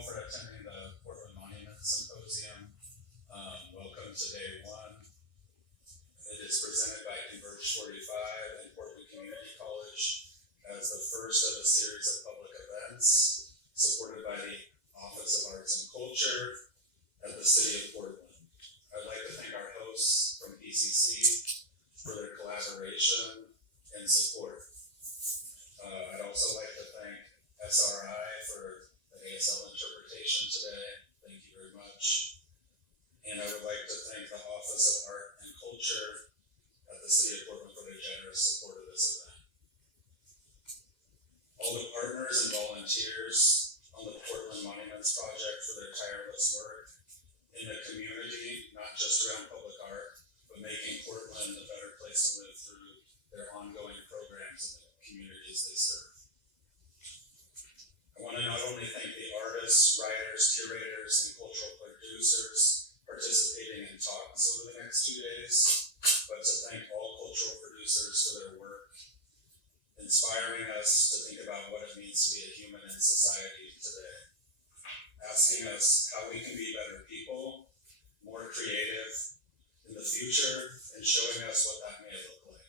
all for attending the Portland Monument Symposium. Welcome to day one. It is presented by Converge 45 and Portland Community College as the first of a series of public events supported by the Office of Arts and Culture at the City of Portland. I'd like to thank our hosts from PCC for their collaboration and support. I'd also like to thank SRI for the ASL interpretation today. Thank you very much. And I would like to thank the Office of Art and Culture at the City of Portland for their generous support of this event. All the partners and volunteers on the Portland Monuments Project for their tireless work in the community, not just around public art, but making Portland a better place to live through their ongoing programs in the communities they serve. I want to not only thank the artists, writers, curators, and cultural producers participating in talks over the next 2 days, but to thank all cultural producers for their work, inspiring us to think about what it means to be a human in society today, asking us how we can be better people, more creative in the future, and showing us what that may look like.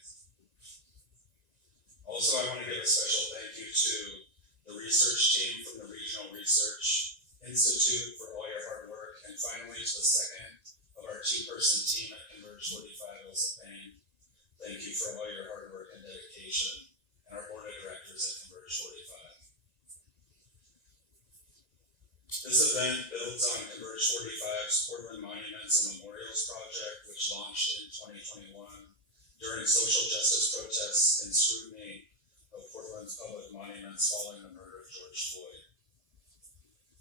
Also, I want to give a special thank you to the research team from the Regional Research Institute for all your hard work, and finally to the second of our two-person team at Converge 45, Elsa Payne. Thank you for all your hard work and dedication, and our board of directors at Converge 45. This event builds on Converge 45's Portland Monuments and Memorials project, which launched in 2021 during social justice protests and scrutiny of Portland's public monuments following the murder of George Floyd.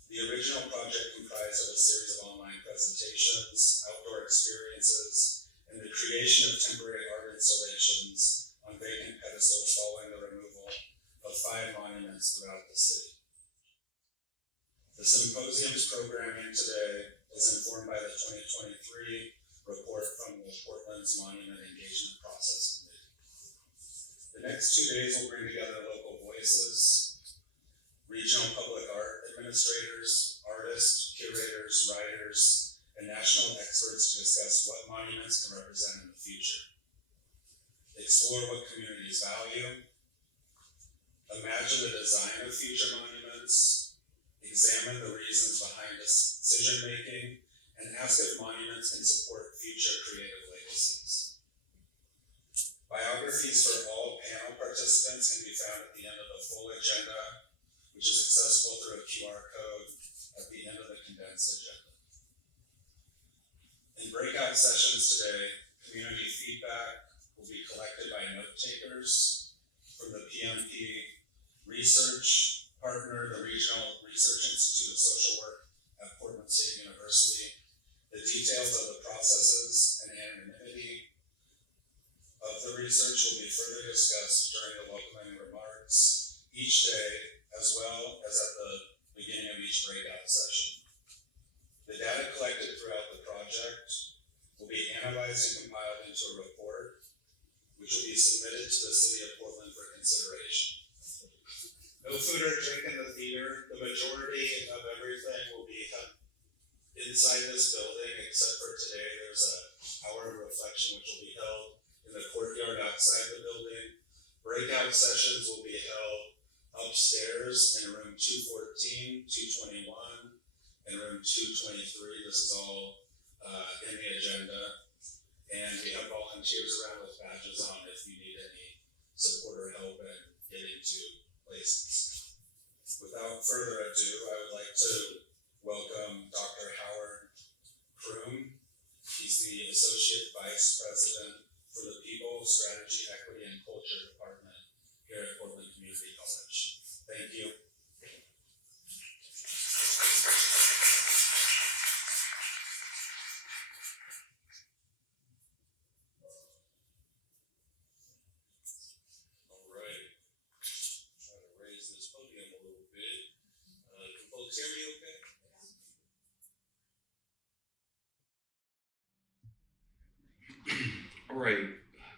The original project comprised of a series of online presentations, outdoor experiences, and the creation of temporary art installations on vacant pedestals following the removal of 5 monuments throughout the city. The Symposium's programming today is informed by the 2023 report from the Portland's Monument Engagement Process Committee. The next 2 days will bring together local voices, regional public art administrators, artists, curators, writers, and national experts to discuss what monuments can represent in the future. Explore what communities value, imagine the design of future monuments, examine the reasons behind decision-making, and ask if monuments can support future creative legacies. Biographies for all panel participants can be found at the end of the full agenda, which is accessible through a QR code at the end of the condensed agenda. In breakout sessions today, community feedback will be collected by note takers from the PMP research partner, the Regional Research Institute of Social Work at Portland State University. The details of the processes and anonymity of the research will be further discussed during the welcoming remarks each day, as well as at the beginning of each breakout session. The data collected throughout the project will be analyzed and compiled into a report, which will be submitted to the City of Portland for consideration. No food or drink in the theater. The majority of everything will be inside this building, except for today. There's an hour of reflection which will be held in the courtyard outside the building. Breakout sessions will be held upstairs in room 214, 221, and room 223. This is all in the agenda. And we have volunteers around with badges on if you need any support or help in getting to places. Without further ado, I would like to welcome Dr. Howard Kroom. He's the Associate Vice President for the People, Strategy, Equity, and Culture Department here at Portland Community College. Thank you. All right. Try to raise this podium a little bit. Can folks hear me okay? All right.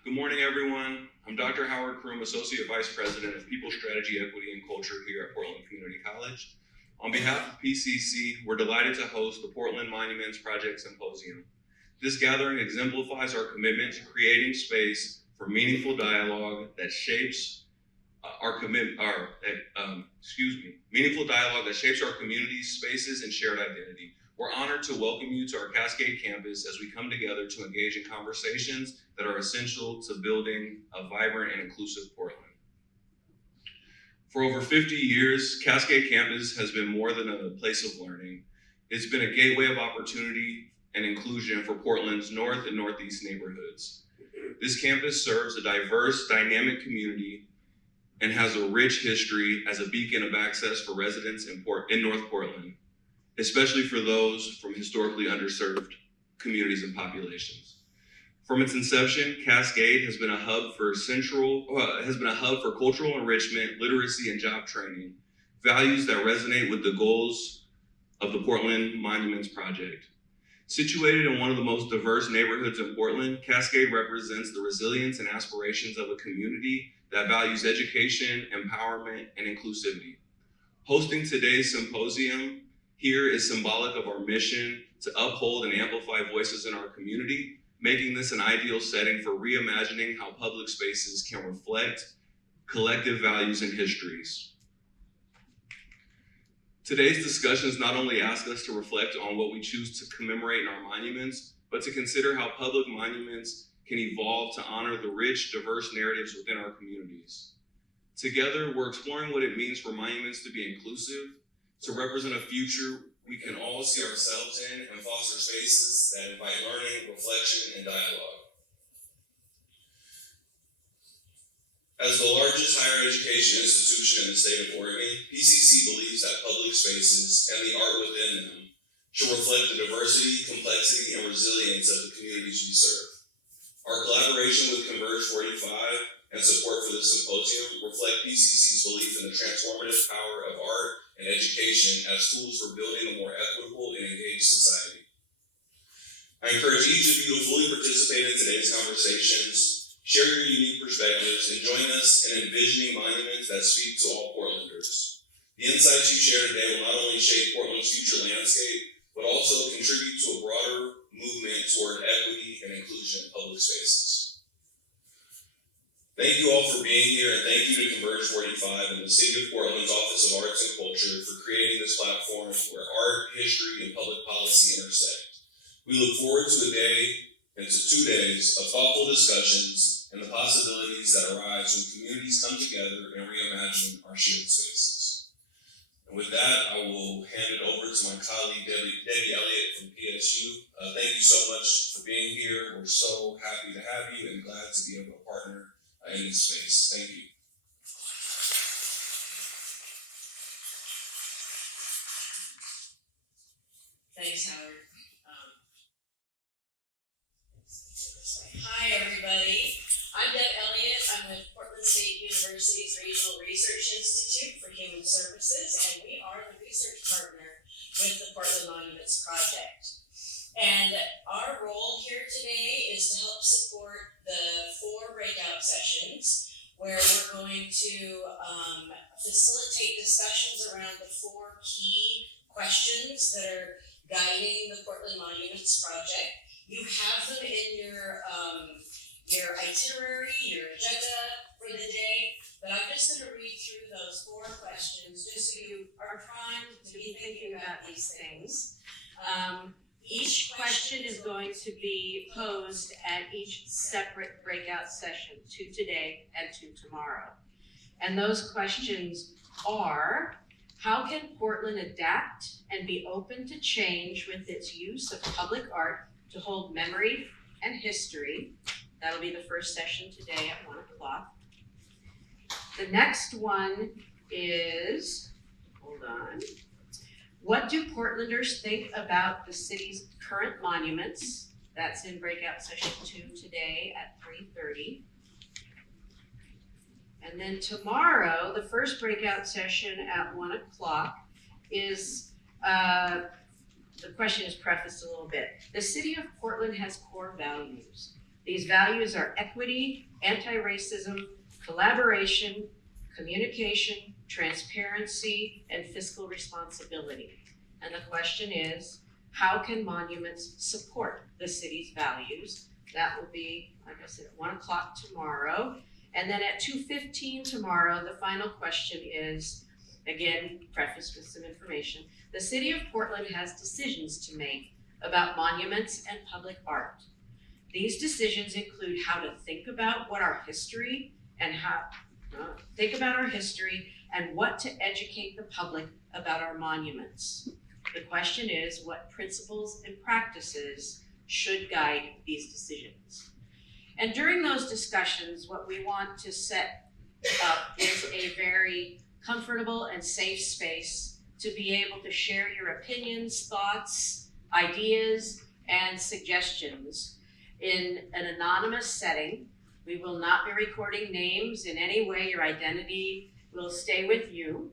Good morning, everyone. I'm Dr. Howard Kroom, Associate Vice President of People, Strategy, Equity, and Culture here at Portland Community College. On behalf of PCC, we're delighted to host the Portland Monuments Project Symposium. This gathering exemplifies our commitment to creating space for meaningful dialogue that shapes our community's spaces, and shared identity. We're honored to welcome you to our Cascade campus as we come together to engage in conversations that are essential to building a vibrant and inclusive Portland. For over 50 years, Cascade campus has been more than a place of learning. It's been a gateway of opportunity and inclusion for Portland's North and Northeast neighborhoods. This campus serves a diverse, dynamic community and has a rich history as a beacon of access for residents in North Portland, especially for those from historically underserved communities and populations. From its inception, Cascade has been a hub for cultural enrichment, literacy, and job training, values that resonate with the goals of the Portland Monuments Project. Situated in one of the most diverse neighborhoods in Portland, Cascade represents the resilience and aspirations of a community that values education, empowerment, and inclusivity. Hosting today's symposium here is symbolic of our mission to uphold and amplify voices in our community, making this an ideal setting for reimagining how public spaces can reflect collective values and histories. Today's discussions not only ask us to reflect on what we choose to commemorate in our monuments, but to consider how public monuments can evolve to honor the rich, diverse narratives within our communities. Together, we're exploring what it means for monuments to be inclusive, to represent a future we can all see ourselves in, and foster spaces that invite learning, reflection, and dialogue. As the largest higher education institution in the state of Oregon, PCC believes that public spaces and the art within them should reflect the diversity, complexity, and resilience of the communities we serve. Our collaboration with Converge 45 and support for this symposium reflect PCC's belief in the transformative power of art and education as tools for building a more equitable and engaged society. I encourage each of you to fully participate in today's conversations, share your unique perspectives, and join us in envisioning monuments that speak to all Portlanders. The insights you share today will not only shape Portland's future landscape, but also contribute to a broader movement toward equity and inclusion in public spaces. Thank you all for being here, and thank you to Converge 45 and the City of Portland's Office of Arts and Culture for creating this platform where art, history, and public policy intersect. We look forward to a day and to 2 days of thoughtful discussions and the possibilities that arise when communities come together and reimagine our shared spaces. And with that, I will hand it over to my colleague, Debbie Elliott from PSU. Thank you so much for being here. We're so happy to have you and glad to be able to partner in this space. Thank you. Thanks, Howard. Hi, everybody. I'm Deb Elliott. I'm with Portland State University's Regional Research Institute for Human Services, and we are the research partner with the Portland Monuments Project. And our role here today is to help support the 4 breakout sessions where we're going to facilitate discussions around the 4 key questions that are guiding the Portland Monuments Project. You have them in your itinerary, your agenda for the day, but I'm just going to read through those 4 questions just so you are primed to be thinking about these things. Each question is going to be posed at each separate breakout session, 2 today and 2 tomorrow. And those questions are, how can Portland adapt and be open to change with its use of public art to hold memory and history? That'll be the first session today at 1 o'clock. The next one is, hold on. What do Portlanders think about the city's current monuments? That's in breakout session 2 today at 3:30. And then tomorrow, the first breakout session at 1 o'clock is, the question is prefaced a little bit. The city of Portland has core values. These values are equity, anti-racism, collaboration, communication, transparency, and fiscal responsibility. And the question is, how can monuments support the city's values? That will be, like I said, at 1 o'clock tomorrow. And then at 2:15 tomorrow, the final question is, again, prefaced with some information. The city of Portland has decisions to make about monuments and public art. These decisions include how to think about what our history and what to educate the public about our monuments. The question is, what principles and practices should guide these decisions? And during those discussions, what we want to set up is a very comfortable and safe space to be able to share your opinions, thoughts, ideas, and suggestions in an anonymous setting. We will not be recording names in any way. Your identity will stay with you.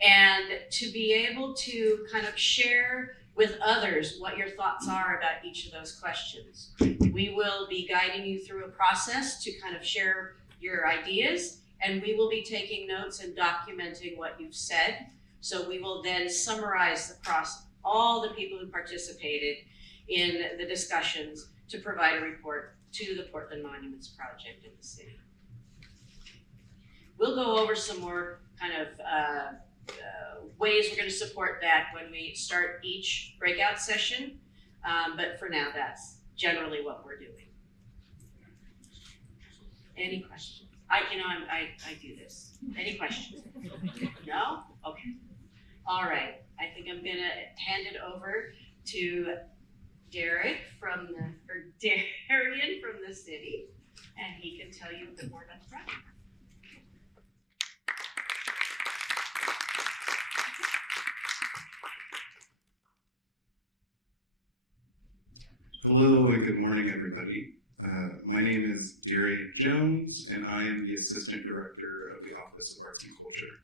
And to be able to kind of share with others what your thoughts are about each of those questions. We will be guiding you through a process to kind of share your ideas, and we will be taking notes and documenting what you've said. So we will then summarize across all the people who participated in the discussions to provide a report to the Portland Monuments Project in the city. We'll go over some more kind of ways we're going to support that when we start each breakout session, but for now, that's generally what we're doing. Any questions? I do this. Any questions? No? Okay. All right. I think I'm going to hand it over to Darian from the city, and he can tell you a bit more about the project. Hello and good morning, everybody. My name is Darian Jones, and I am the Assistant Director of the Office of Arts and Culture.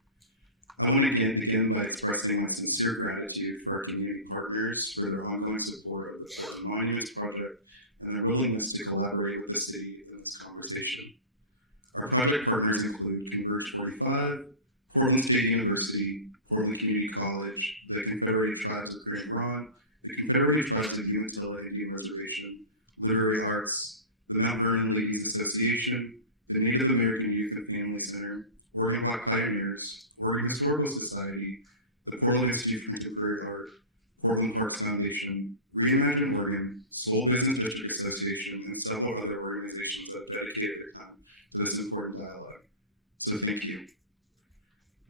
I want to again begin by expressing my sincere gratitude for our community partners for their ongoing support of the Portland Monuments Project and their willingness to collaborate with the city in this conversation. Our project partners include Converge 45, Portland State University, Portland Community College, the Confederated Tribes of Grand Ronde, the Confederated Tribes of Umatilla Indian Reservation, Literary Arts, the Mount Vernon Ladies Association, the Native American Youth and Family Center, Oregon Black Pioneers, Oregon Historical Society, the Portland Institute for Contemporary Art, Portland Parks Foundation, Reimagine Oregon, Seoul Business District Association, and several other organizations that have dedicated their time to this important dialogue. So thank you.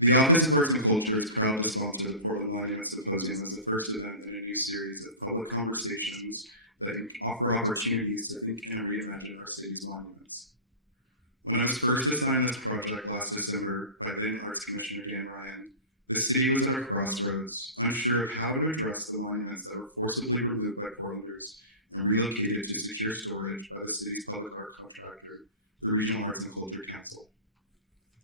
The Office of Arts and Culture is proud to sponsor the Portland Monument Symposium as the first event in a new series of public conversations that offer opportunities to think and reimagine our city's monuments. When I was first assigned this project last December by then Arts Commissioner Dan Ryan, the city was at a crossroads, unsure of how to address the monuments that were forcibly removed by Portlanders and relocated to secure storage by the city's public art contractor, the Regional Arts and Culture Council.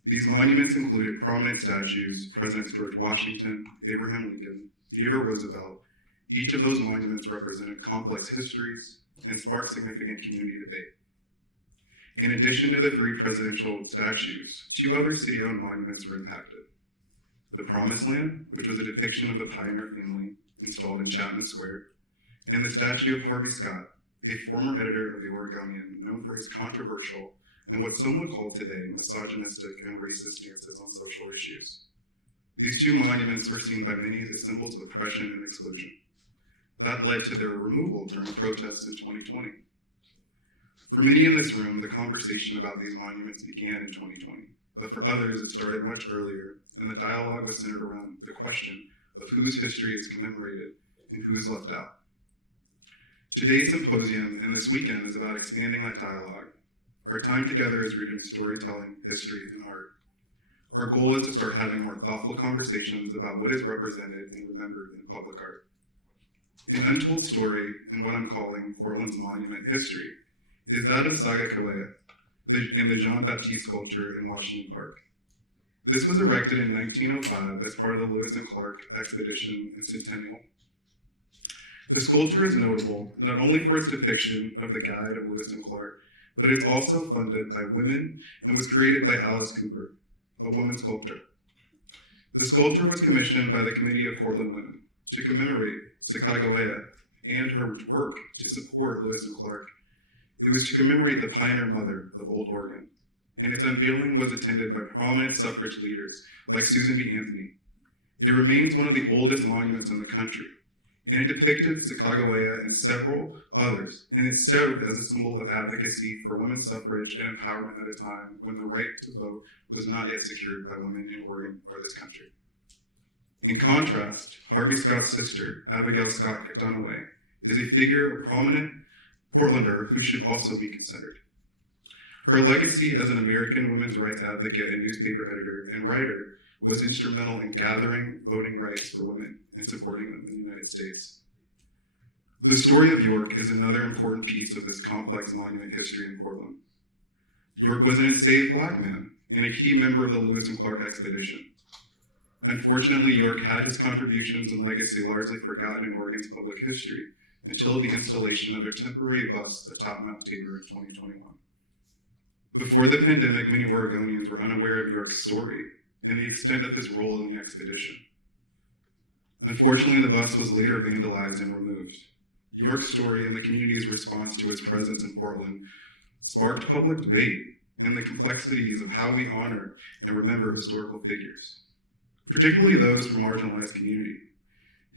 These monuments included prominent statues, Presidents George Washington, Abraham Lincoln, Theodore Roosevelt. Each of those monuments represented complex histories and sparked significant community debate. In addition to the 3 presidential statues, 2 other city-owned monuments were impacted. The Promised Land, which was a depiction of the pioneer family installed in Chapman Square, and the statue of Harvey Scott, a former editor of the Oregonian known for his controversial and what some would call today misogynistic and racist stances on social issues. These 2 monuments were seen by many as symbols of oppression and exclusion. That led to their removal during protests in 2020. For many in this room, the conversation about these monuments began in 2020, but for others it started much earlier, and the dialogue was centered around the question of whose history is commemorated and who is left out. Today's symposium and this weekend is about expanding that dialogue. Our time together is rooted in storytelling, history, and art. Our goal is to start having more thoughtful conversations about what is represented and remembered in public art. An untold story in what I'm calling Portland's monument history is that of Sagakoea and the Jean-Baptiste sculpture in Washington Park. This was erected in 1905 as part of the Lewis and Clark expedition and centennial. The sculpture is notable not only for its depiction of the guide of Lewis and Clark, but it's also funded by women and was created by Alice Cooper, a woman sculptor. The sculpture was commissioned by the Committee of Portland Women to commemorate Sacagawea and her work to support Lewis and Clark. It was to commemorate the pioneer mother of Old Oregon, and its unveiling was attended by prominent suffrage leaders like Susan B. Anthony. It remains one of the oldest monuments in the country, and it depicted Sacagawea and several others, and it served as a symbol of advocacy for women's suffrage and empowerment at a time when the right to vote was not yet secured by women in Oregon or this country. In contrast, Harvey Scott's sister, Abigail Scott Duniway, is a figure, a prominent Portlander who should also be considered. Her legacy as an American women's rights advocate and newspaper editor and writer was instrumental in gathering voting rights for women and supporting them in the United States. The story of York is another important piece of this complex monument history in Portland. York was an enslaved Black man and a key member of the Lewis and Clark expedition. Unfortunately, York had his contributions and legacy largely forgotten in Oregon's public history until the installation of a temporary bust atop Mount Tabor in 2021. Before the pandemic, many Oregonians were unaware of York's story and the extent of his role in the expedition. Unfortunately, the bust was later vandalized and removed. York's story and the community's response to his presence in Portland sparked public debate and the complexities of how we honor and remember historical figures, particularly those from marginalized community.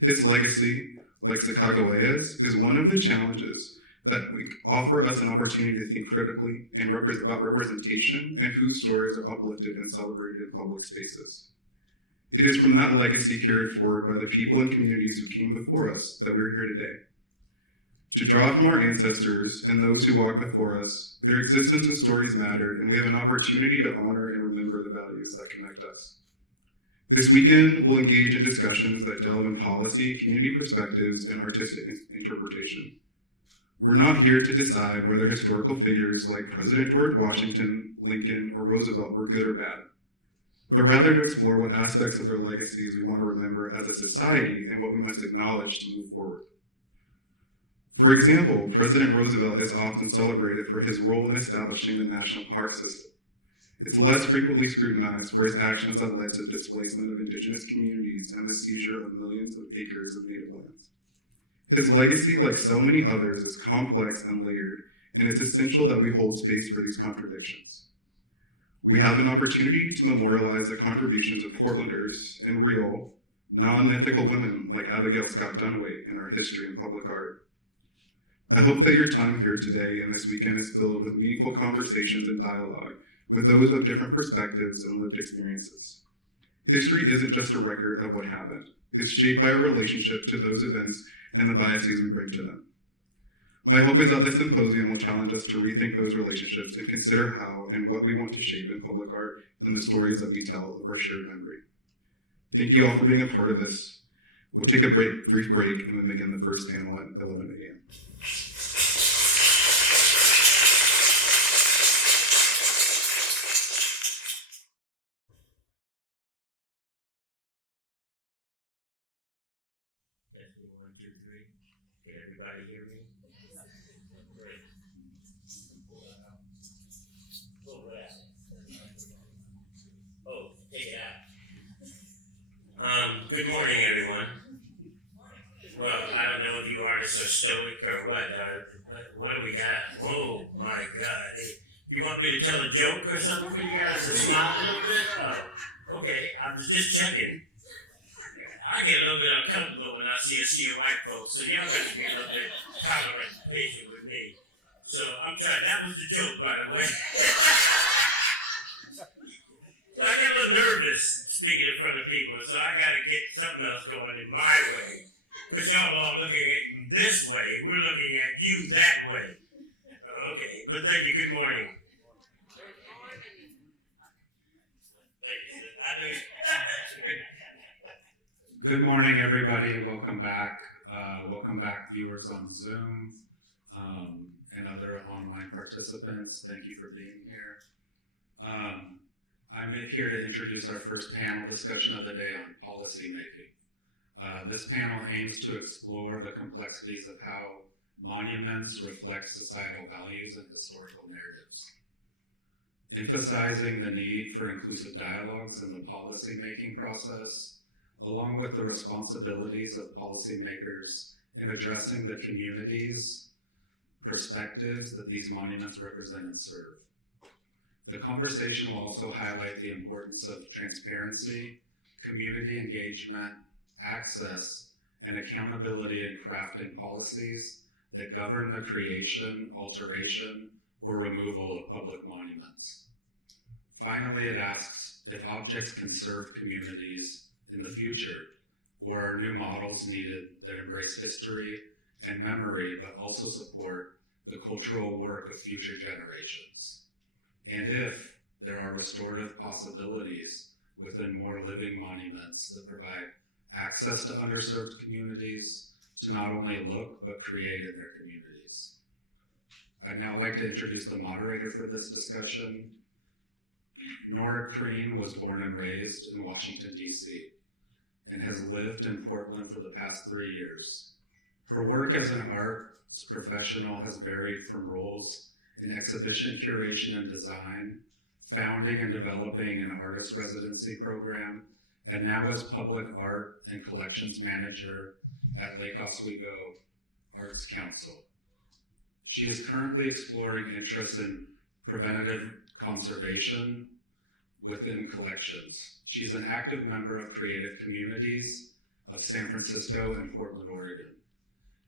His legacy, like Sacagawea's, is one of the challenges that offer us an opportunity to think critically and about representation and whose stories are uplifted and celebrated in public spaces. It is from that legacy carried forward by the people and communities who came before us that we're here today. To draw from our ancestors and those who walked before us, their existence and stories mattered, and we have an opportunity to honor and remember the values that connect us. This weekend, we'll engage in discussions that delve in policy, community perspectives, and artistic interpretation. We're not here to decide whether historical figures like President George Washington, Lincoln, or Roosevelt were good or bad, but rather to explore what aspects of their legacies we want to remember as a society and what we must acknowledge to move forward. For example, President Roosevelt is often celebrated for his role in establishing the national park system. It's less frequently scrutinized for his actions that led to the displacement of indigenous communities and the seizure of millions of acres of native lands. His legacy, like so many others, is complex and layered, and it's essential that we hold space for these contradictions. We have an opportunity to memorialize the contributions of Portlanders and real, non-mythical women like Abigail Scott Duniway in our history and public art. I hope that your time here today and this weekend is filled with meaningful conversations and dialogue with those with different perspectives and lived experiences. History isn't just a record of what happened. It's shaped by our relationship to those events and the biases we bring to them. My hope is that this symposium will challenge us to rethink those relationships and consider how and what we want to shape in public art and the stories that we tell of our shared memory. Thank you all for being a part of this. We'll take a brief break and then begin the first panel at 11 a.m. Everybody hear me? Great. Oh, take it out. Good morning, everyone. Well, I don't know if you artists are stoic or what. What do we got? Whoa, my God. You want me to tell a joke or something for you guys to smile a little bit? Oh, okay, I was just checking. I get a little bit uncomfortable when I see a sea of white folks, so y'all got to be a little bit tolerant and patient with me. So I'm trying, that was the joke, by the way. I get a little nervous speaking in front of people, so I got to get something else going in my way. Because y'all are looking at this way, we're looking at you that way. Okay, but thank you, good morning. Thank you, I know you. Good morning, everybody. Welcome back. Welcome back, viewers on Zoom and other online participants. Thank you for being here. I'm here to introduce our first panel discussion of the day on policymaking. This panel aims to explore the complexities of how monuments reflect societal values and historical narratives. emphasizing the need for inclusive dialogues in the policy-making process, along with the responsibilities of policymakers in addressing the communities, perspectives that these monuments represent and serve. The conversation will also highlight the importance of transparency, community engagement, access, and accountability in crafting policies that govern the creation, alteration, or removal of public monuments. Finally, it asks if objects can serve communities in the future, or are new models needed that embrace history and memory, but also support the cultural work of future generations. And if there are restorative possibilities within more living monuments that provide access to underserved communities to not only look, but create in their communities. I'd now like to introduce the moderator for this discussion. Nora Crean was born and raised in Washington, D.C., and has lived in Portland for the past 3 years. Her work as an arts professional has varied from roles in exhibition curation and design, founding and developing an artist residency program, and now as public art and collections manager at Lake Oswego Arts Council. She is currently exploring interests in preventative conservation within collections. She's an active member of creative communities of San Francisco and Portland, Oregon,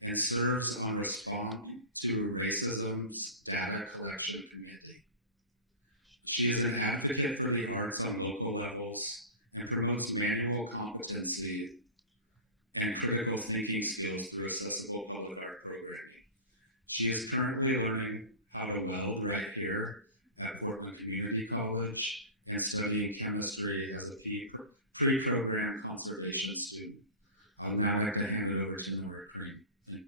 and serves on Respond to Racism's data collection committee. She is an advocate for the arts on local levels and promotes manual competency and critical thinking skills through accessible public art programming. She is currently learning how to weld right here at Portland Community College and studying chemistry as a pre-program conservation student. I would now like to hand it over to Nora Crean. Thank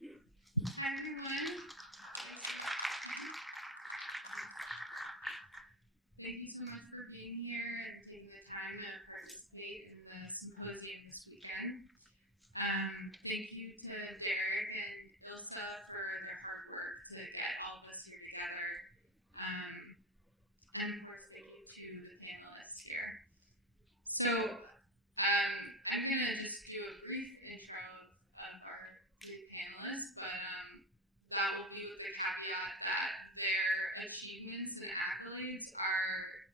you. Hi everyone. Thank you so much for being here and taking the time to participate in the symposium this weekend. Thank you to Derek and Ilsa for their hard work to get all of us here together. And of course, thank you to the panelists here. So I'm gonna just do a brief intro of our three panelists, but that will be with the caveat that their achievements and accolades are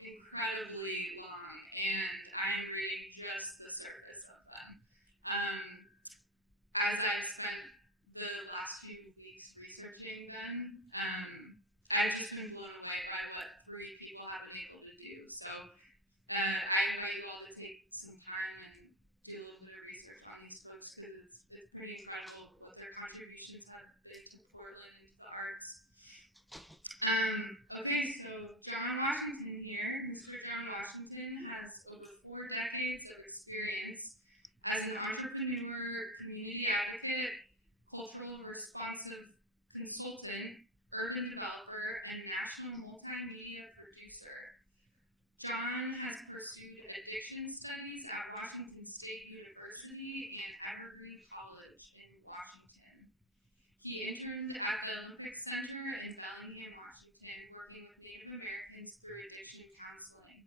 incredibly long, and I am reading just the surface of them. As I've spent the last few weeks researching them, I've just been blown away by what 3 people have been able to do. So I invite you all to take some time and do a little bit of research on these folks, because it's pretty incredible what their contributions have been to Portland and to the arts. Okay, so John Washington here. Mr. John Washington has over 4 decades of experience as an entrepreneur, community advocate, cultural responsive consultant, urban developer, and national multimedia producer. John has pursued addiction studies at Washington State University and Evergreen College in Washington. He interned at the Olympic Center in Bellingham, Washington, working with Native Americans through addiction counseling.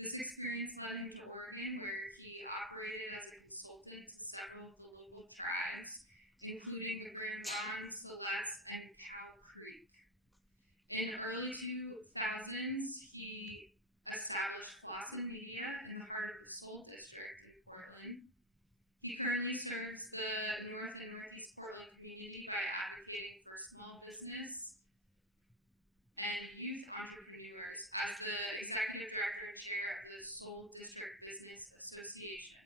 This experience led him to Oregon, where he operated as a consultant to several of the local tribes, including the Grand Ronde, Siletz, and Cow Creek. In early 2000s, he established Flossin Media in the heart of the Soul District in Portland. He currently serves the North and Northeast Portland community by advocating for small business and youth entrepreneurs as the executive director and chair of the Soul District Business Association.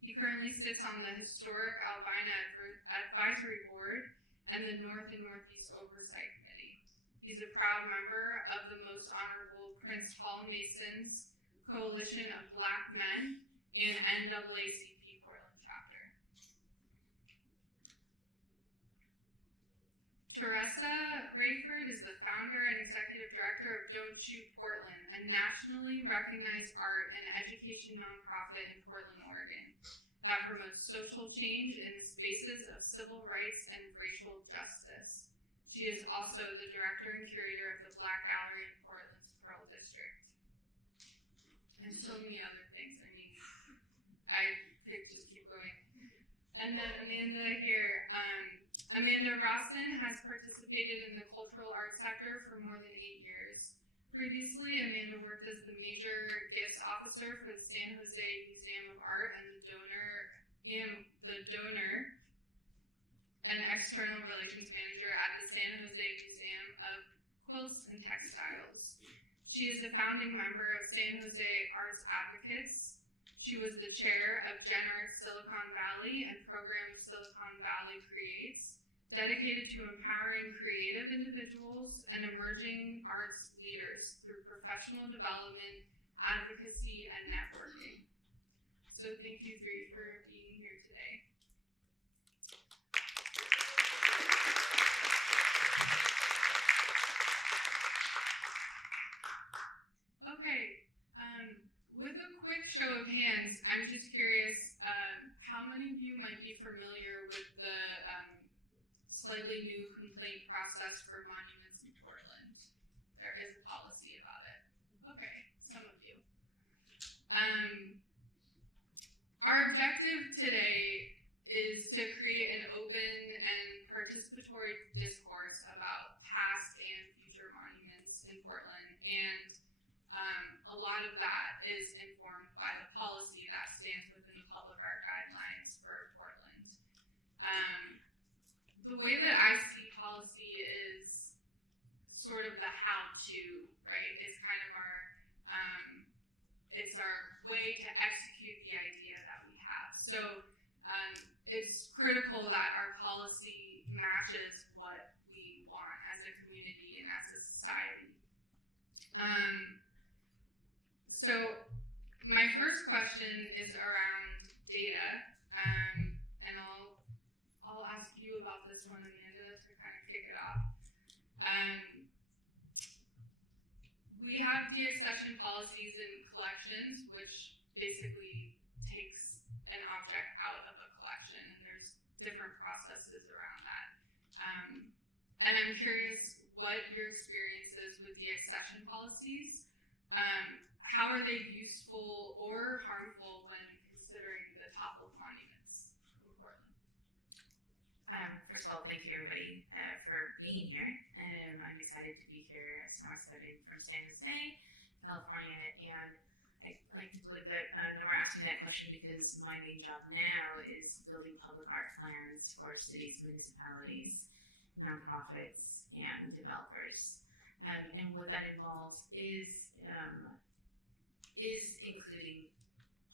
He currently sits on the Historic Albina Advisory Board and the North and Northeast Oversight Committee. He's a proud member of the Most Honorable Prince Paul Mason's Coalition of Black Men and NAACP Portland chapter. Teresa Rayford is the founder and executive director of Don't Shoot Portland, a nationally recognized art and education nonprofit in Portland, Oregon, that promotes social change in the spaces of civil rights and racial justice. She is also the director and curator of the Black Gallery in Portland's Pearl District. And so many other things. I mean, I could just keep going. And then Amanda here. Amanda Rawson has participated in the cultural arts sector for more than 8 years. Previously, Amanda worked as the major gifts officer for the San Jose Museum of Art and the donor and external relations manager at the San Jose Museum of Quilts and Textiles. She is a founding member of San Jose Arts Advocates. She was the chair of Gen Arts Silicon Valley and program Silicon Valley Creates, dedicated to empowering creative individuals and emerging arts leaders through professional development, advocacy, and networking. So thank you for being here today. Okay, with a quick show of hands, I'm just curious, how many of you might be familiar with the slightly new complaint process for monuments in Portland? There is a policy about it. Okay, some of you. Our objective today is to create an open and participatory discourse about past and future monuments in Portland, and a lot of that is informed by the policy that stands within the public art guidelines for Portland. The way that I see policy is sort of the how-to, right? It's kind of it's our way to execute the idea that we have. So it's critical that our policy matches what we want as a community and as a society. So my first question is around data, and I'll ask you about this one, Amanda, to kind of kick it off. We have de-accession policies and collections, which basically takes an object out of a collection, and there's different processes around that. And I'm curious what your experience is with de-accession policies. How are they useful or harmful when considering the top of monuments in Portland? First of all, thank you everybody for being here. I'm excited to be here. So I'm studying from San Jose, California, and I like to believe that Nora asked me that question because my main job now is building public art plans for cities, municipalities, nonprofits, and developers. And what that involves is including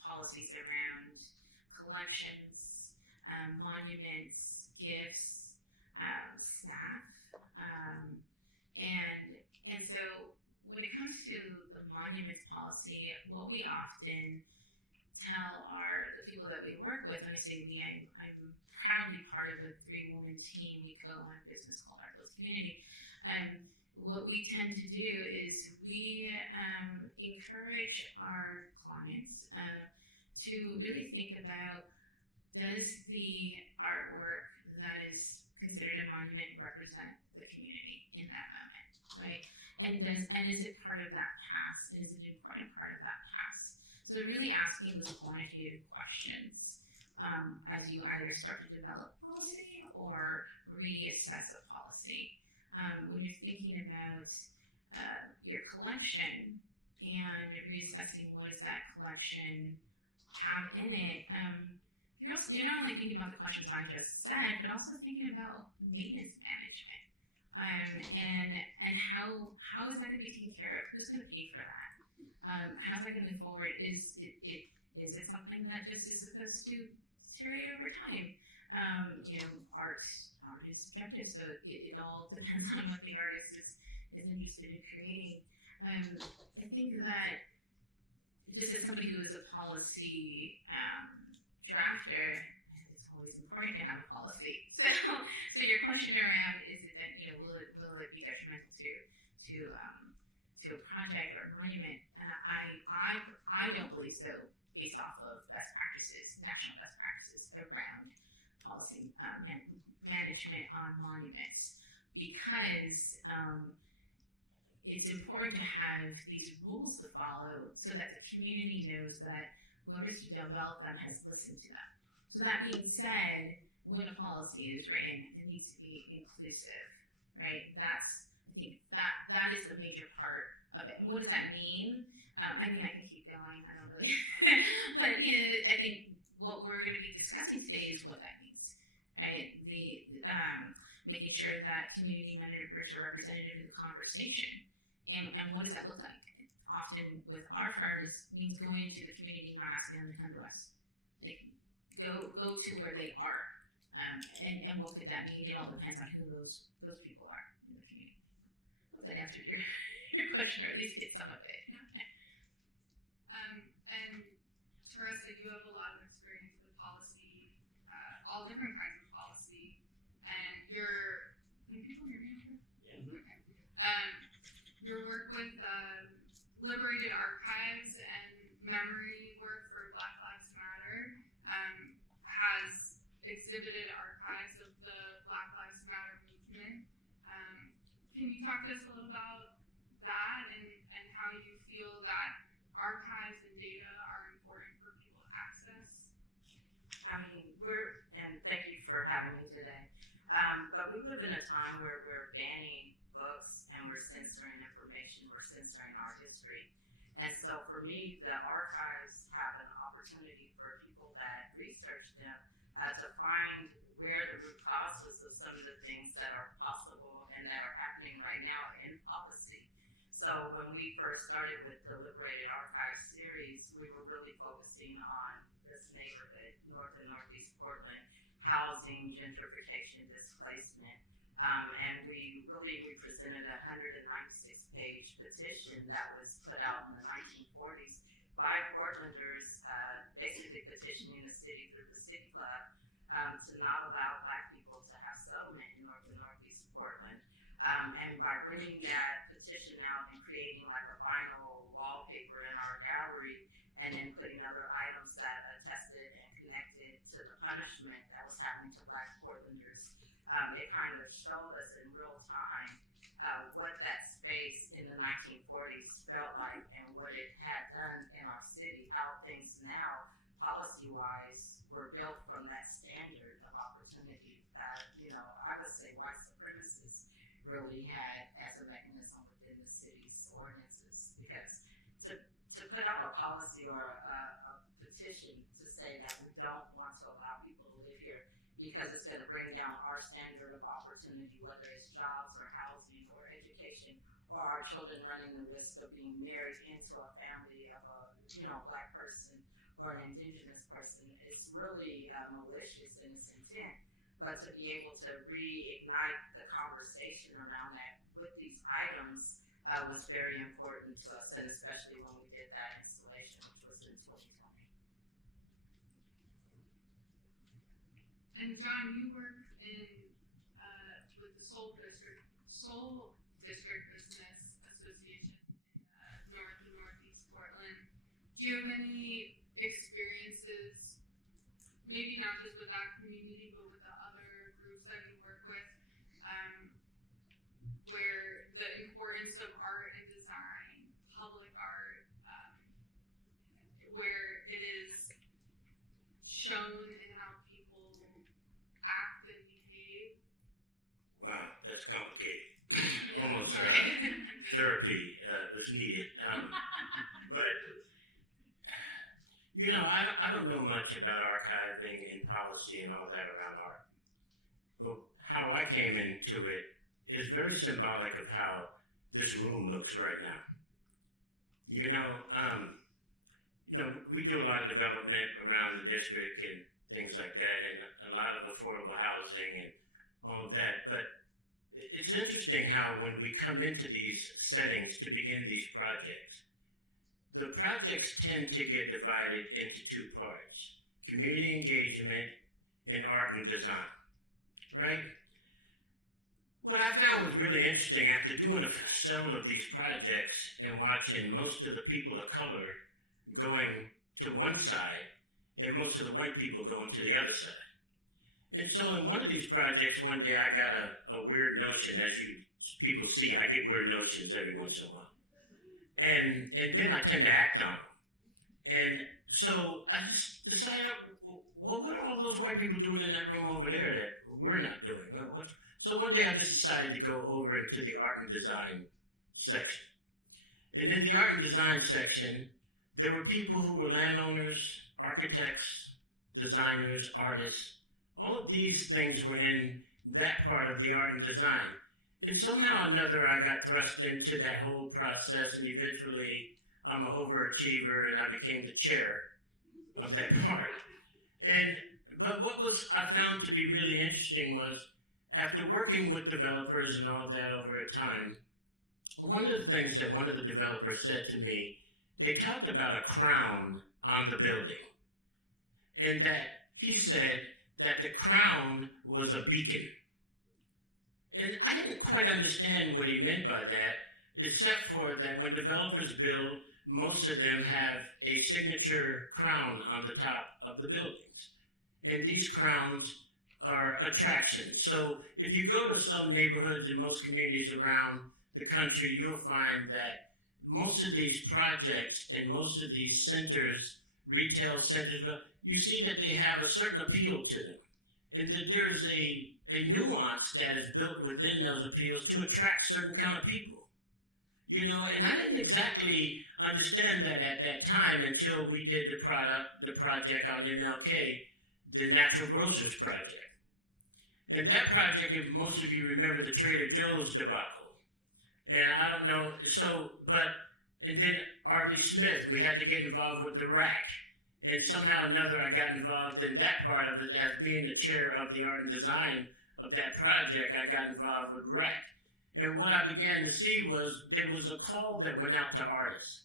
policies around collections, monuments, gifts, staff, and so when it comes to the monuments policy, what we often tell the people that we work with, and I say we, I'm proudly part of a 3-woman team. We co-own a business called Art Builds Community. What we tend to do is we encourage our clients to really think about, does the artwork that is considered a monument represent the community in that moment, right? And is it part of that past? And is it an important part of that past? So really asking those quantitative questions as you either start to develop policy or reassess a policy. When you're thinking about your collection and reassessing what does that collection have in it, you're not only thinking about the questions I just said, but also thinking about maintenance management. And how is that going to be taken care of? Who's going to pay for that? How's that going to move forward? Is it something that just is supposed to deteriorate over time? Art is subjective, so it all depends on what the artist is interested in creating. I think that just as somebody who is a policy drafter, it's always important to have a policy. So your question around is it that will it be detrimental to a project or a monument? I don't believe so, based off of best practices, national best practices around policy management on monuments. because it's important to have these rules to follow so that the community knows that whoever's developed them has listened to them. So that being said, when a policy is written, it needs to be inclusive, right? I think that is the major part of it. And what does that mean? I mean, I can keep going. I don't really, but I think what we're going to be discussing today is what that means, right? Making sure that community members are represented in the conversation. And what does that look like? Often with our firms means going into the community, not asking them to come to us. Like go to where they are. And what could that mean? It all depends on who those people are in the community. Hope that answered your question, or at least hit some of it. And Teresa, you have a lot of experience with policy, all different kinds of policy, and can people hear me? Yeah. Okay. Your work with liberated archives and memory work for Black Lives Matter has exhibited archives of the Black Lives Matter movement. Can you talk to us a little about that and how you feel that archives and data are important for people to access? I mean, and thank you for having me today. But we live in a time where we're banning books and we're censoring information, we're censoring our history. And so for me, the archives have an opportunity for people that research them to find where the root causes of some of the things that are possible and that are happening right now in policy. So when we first started with the Liberated Archives series, we were really focusing on this neighborhood, North and Northeast Portland, housing, gentrification, displacement. And we presented a 196-page petition that was put out in the 1940s by Portlanders, basically petitioning the city through the City Club to not allow Black people to have settlement in North and Northeast Portland. And by bringing that petition out and creating like a vinyl wallpaper in our gallery, and then putting other items that attested and connected to the punishment that was happening to Black Portlanders, it kind of showed us in real time what that space in the 1940s felt like and what it had done in our city, how things now, policy-wise, were built from that standard of opportunity that, I would say white supremacists really had as a mechanism within the city's ordinances. Because to put out a policy or a petition to say that we don't want to allow people to live here because it's going to bring down our standard of opportunity, whether it's jobs or housing or education, or our children running the risk of being married into a family of a Black person or an indigenous person. It's really malicious in its intent. But to be able to reignite the conversation around that with these items was very important to us, and especially when we did that installation, which was in 2020. And John, you work with the Soul District Business Association in North and Northeast Portland. Do you have any experiences, maybe not just with that community, but with the other groups that you work with, where the importance of art and design, public art, where it is shown in how people act and behave? Wow, that's complicated. Almost therapy was needed. But I don't know much about archiving and policy and all that around art. But how I came into it is very symbolic of how this room looks right now. We do a lot of development around the district and things like that, and a lot of affordable housing and all of that. But it's interesting how when we come into these settings to begin these projects, the projects tend to get divided into two parts: community engagement and art and design, right? What I found was really interesting after doing several of these projects and watching most of the people of color going to one side and most of the white people going to the other side. And so in one of these projects, one day I got a weird notion, as you people see, I get weird notions every once in a while. And then I tend to act on them. And so I just decided, well, what are all those white people doing in that room over there that we're not doing? So one day I just decided to go over into the art and design section. And in the art and design section, there were people who were landowners, architects, designers, artists. All of these things were in that part of the art and design. And somehow or another, I got thrust into that whole process, and eventually I'm an overachiever, and I became the chair of that part. But what I found to be really interesting was, after working with developers and all of that over a time, one of the things that one of the developers said to me, they talked about a crown on the building. And that he said that the crown was a beacon. And I didn't quite understand what he meant by that, except for that when developers build, most of them have a signature crown on the top of the buildings. And these crowns are attractions. So if you go to some neighborhoods in most communities around the country, you'll find that most of these projects and most of these centers, retail centers, you see that they have a certain appeal to them. And that there's a nuance that is built within those appeals to attract certain kind of people. You know, and I didn't exactly understand that at that time until we did the project on MLK, the Natural Grocers Project. And that project, if most of you remember the Trader Joe's debacle. And I don't know, and then R.B. Smith, we had to get involved with the rack. And somehow or another, I got involved in that part of it as being the chair of the art and design of that project. I got involved with rack. And what I began to see was there was a call that went out to artists.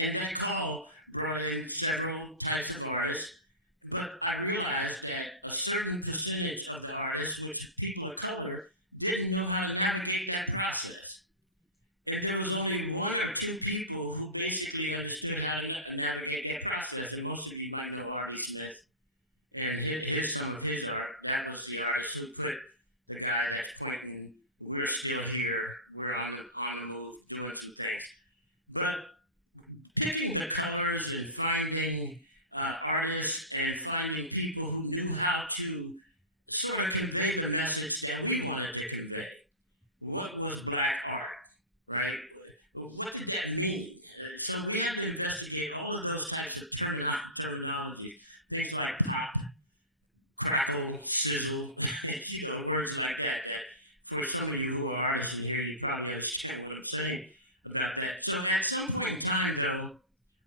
And that call brought in several types of artists. But I realized that a certain percentage of the artists, which people of color, didn't know how to navigate that process. And there was only one or two people who basically understood how to navigate that process. And most of you might know R.B. Smith. And here's some of his art. That was the artist who put the guy that's pointing, we're still here, we're on the move, doing some things. But picking the colors and finding artists and finding people who knew how to sort of convey the message that we wanted to convey. What was black art, right? What did that mean? So we had to investigate all of those types of terminology, things like pop, crackle, sizzle, you know, words like that for some of you who are artists in here, you probably understand what I'm saying about that. So at some point in time, though,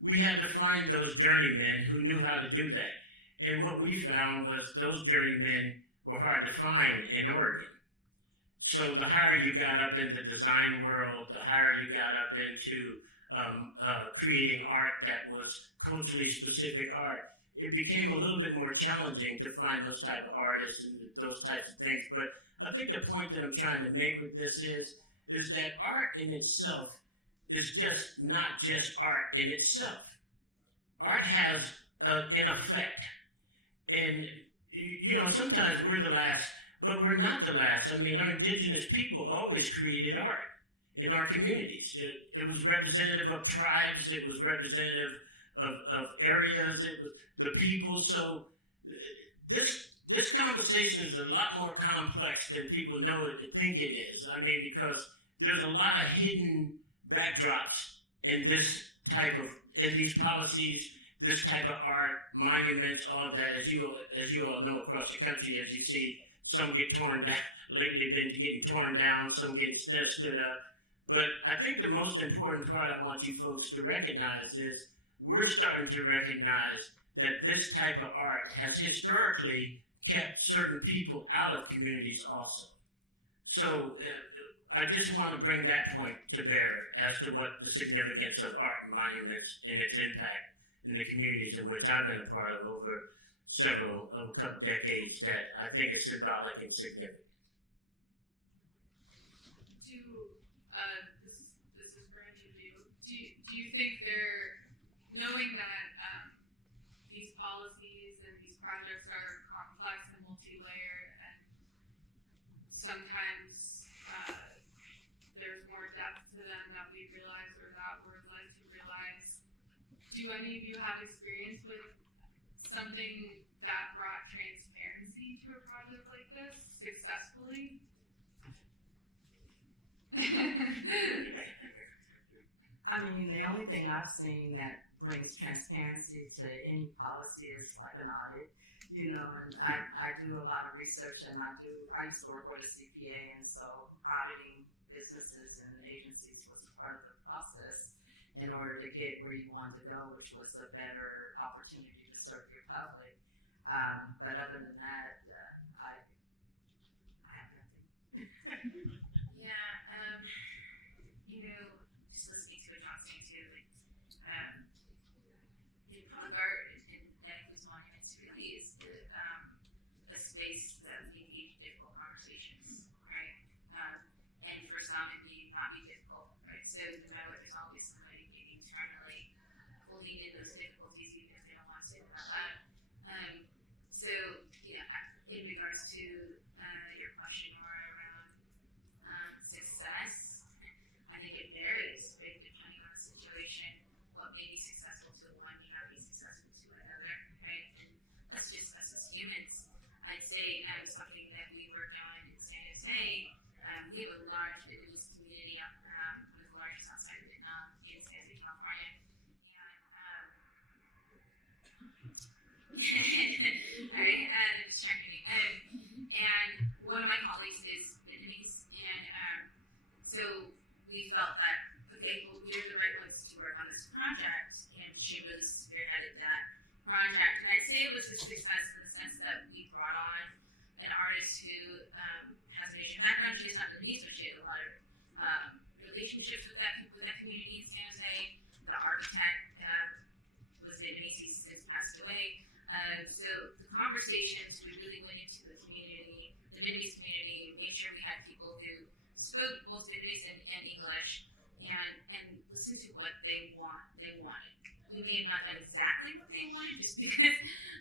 we had to find those journeymen who knew how to do that. And what we found was those journeymen were hard to find in Oregon. So the higher you got up in the design world, the higher you got up into creating art that was culturally specific art, it became a little bit more challenging to find those type of artists and those types of things. But I think the point that I'm trying to make with this is that art in itself is just not just art in itself. Art has an effect. And, you know, sometimes we're the last, but we're not the last. I mean, our indigenous people always created art in our communities. It was representative of tribes, it was representative of areas, it was the people. So this conversation is a lot more complex than people think it is. I mean, because there's a lot of hidden backdrops in these policies, this type of art, monuments, all of that, as you all know across the country, as you see, some get torn down, lately been getting torn down, some getting stood up. But I think the most important part I want you folks to recognize is we're starting to recognize that this type of art has historically kept certain people out of communities also. So I just want to bring that point to bear as to what the significance of art and monuments and its impact in the communities in which I've been a part of over a couple decades that I think is symbolic and significant. This is brand new to you. Do you think knowing that these policies and these projects are complex and multi-layered, do any of you have experience with something that brought transparency to a project like this successfully? I mean, the only thing I've seen that brings transparency to any policy is like an audit, you know, and I do a lot of research and I used to work with a CPA, and so auditing businesses and agencies was part of the process in order to get where you wanted to go, which was a better opportunity to serve your public. But other than that, I have nothing. Yeah, you know, just listening to what John's saying too, like, in public art and that includes monuments really is a space that we engage in difficult conversations, right? And for some it may not be difficult, right? So no matter what, there's always somebody maybe internally holding in those difficulties even if they don't want to say them out loud. So, you know, in regards to your question more around success, I think it varies, right, depending on the situation. What may be successful to one may not be successful to another, right? And that's just us as humans. I'd say something that we work on in San Jose, we have a large Vietnamese community, one of the largest outside of Vietnam in San Jose, California. And, all right, they're distracting me. And one of my colleagues is Vietnamese, and so we felt that, okay, well, we're the right ones to work on this project, and she really spearheaded that project. And I'd say it was a success in the sense that we brought on an artist who has an Asian background. She is not Vietnamese, but she has a lot of relationships with that community in San Jose. The architect was Vietnamese; he's since passed away. So the conversations, we really went into the community, the Vietnamese community, made sure we had people who spoke both Vietnamese and English, and listened to what they wanted. We may have not done exactly what they wanted, just because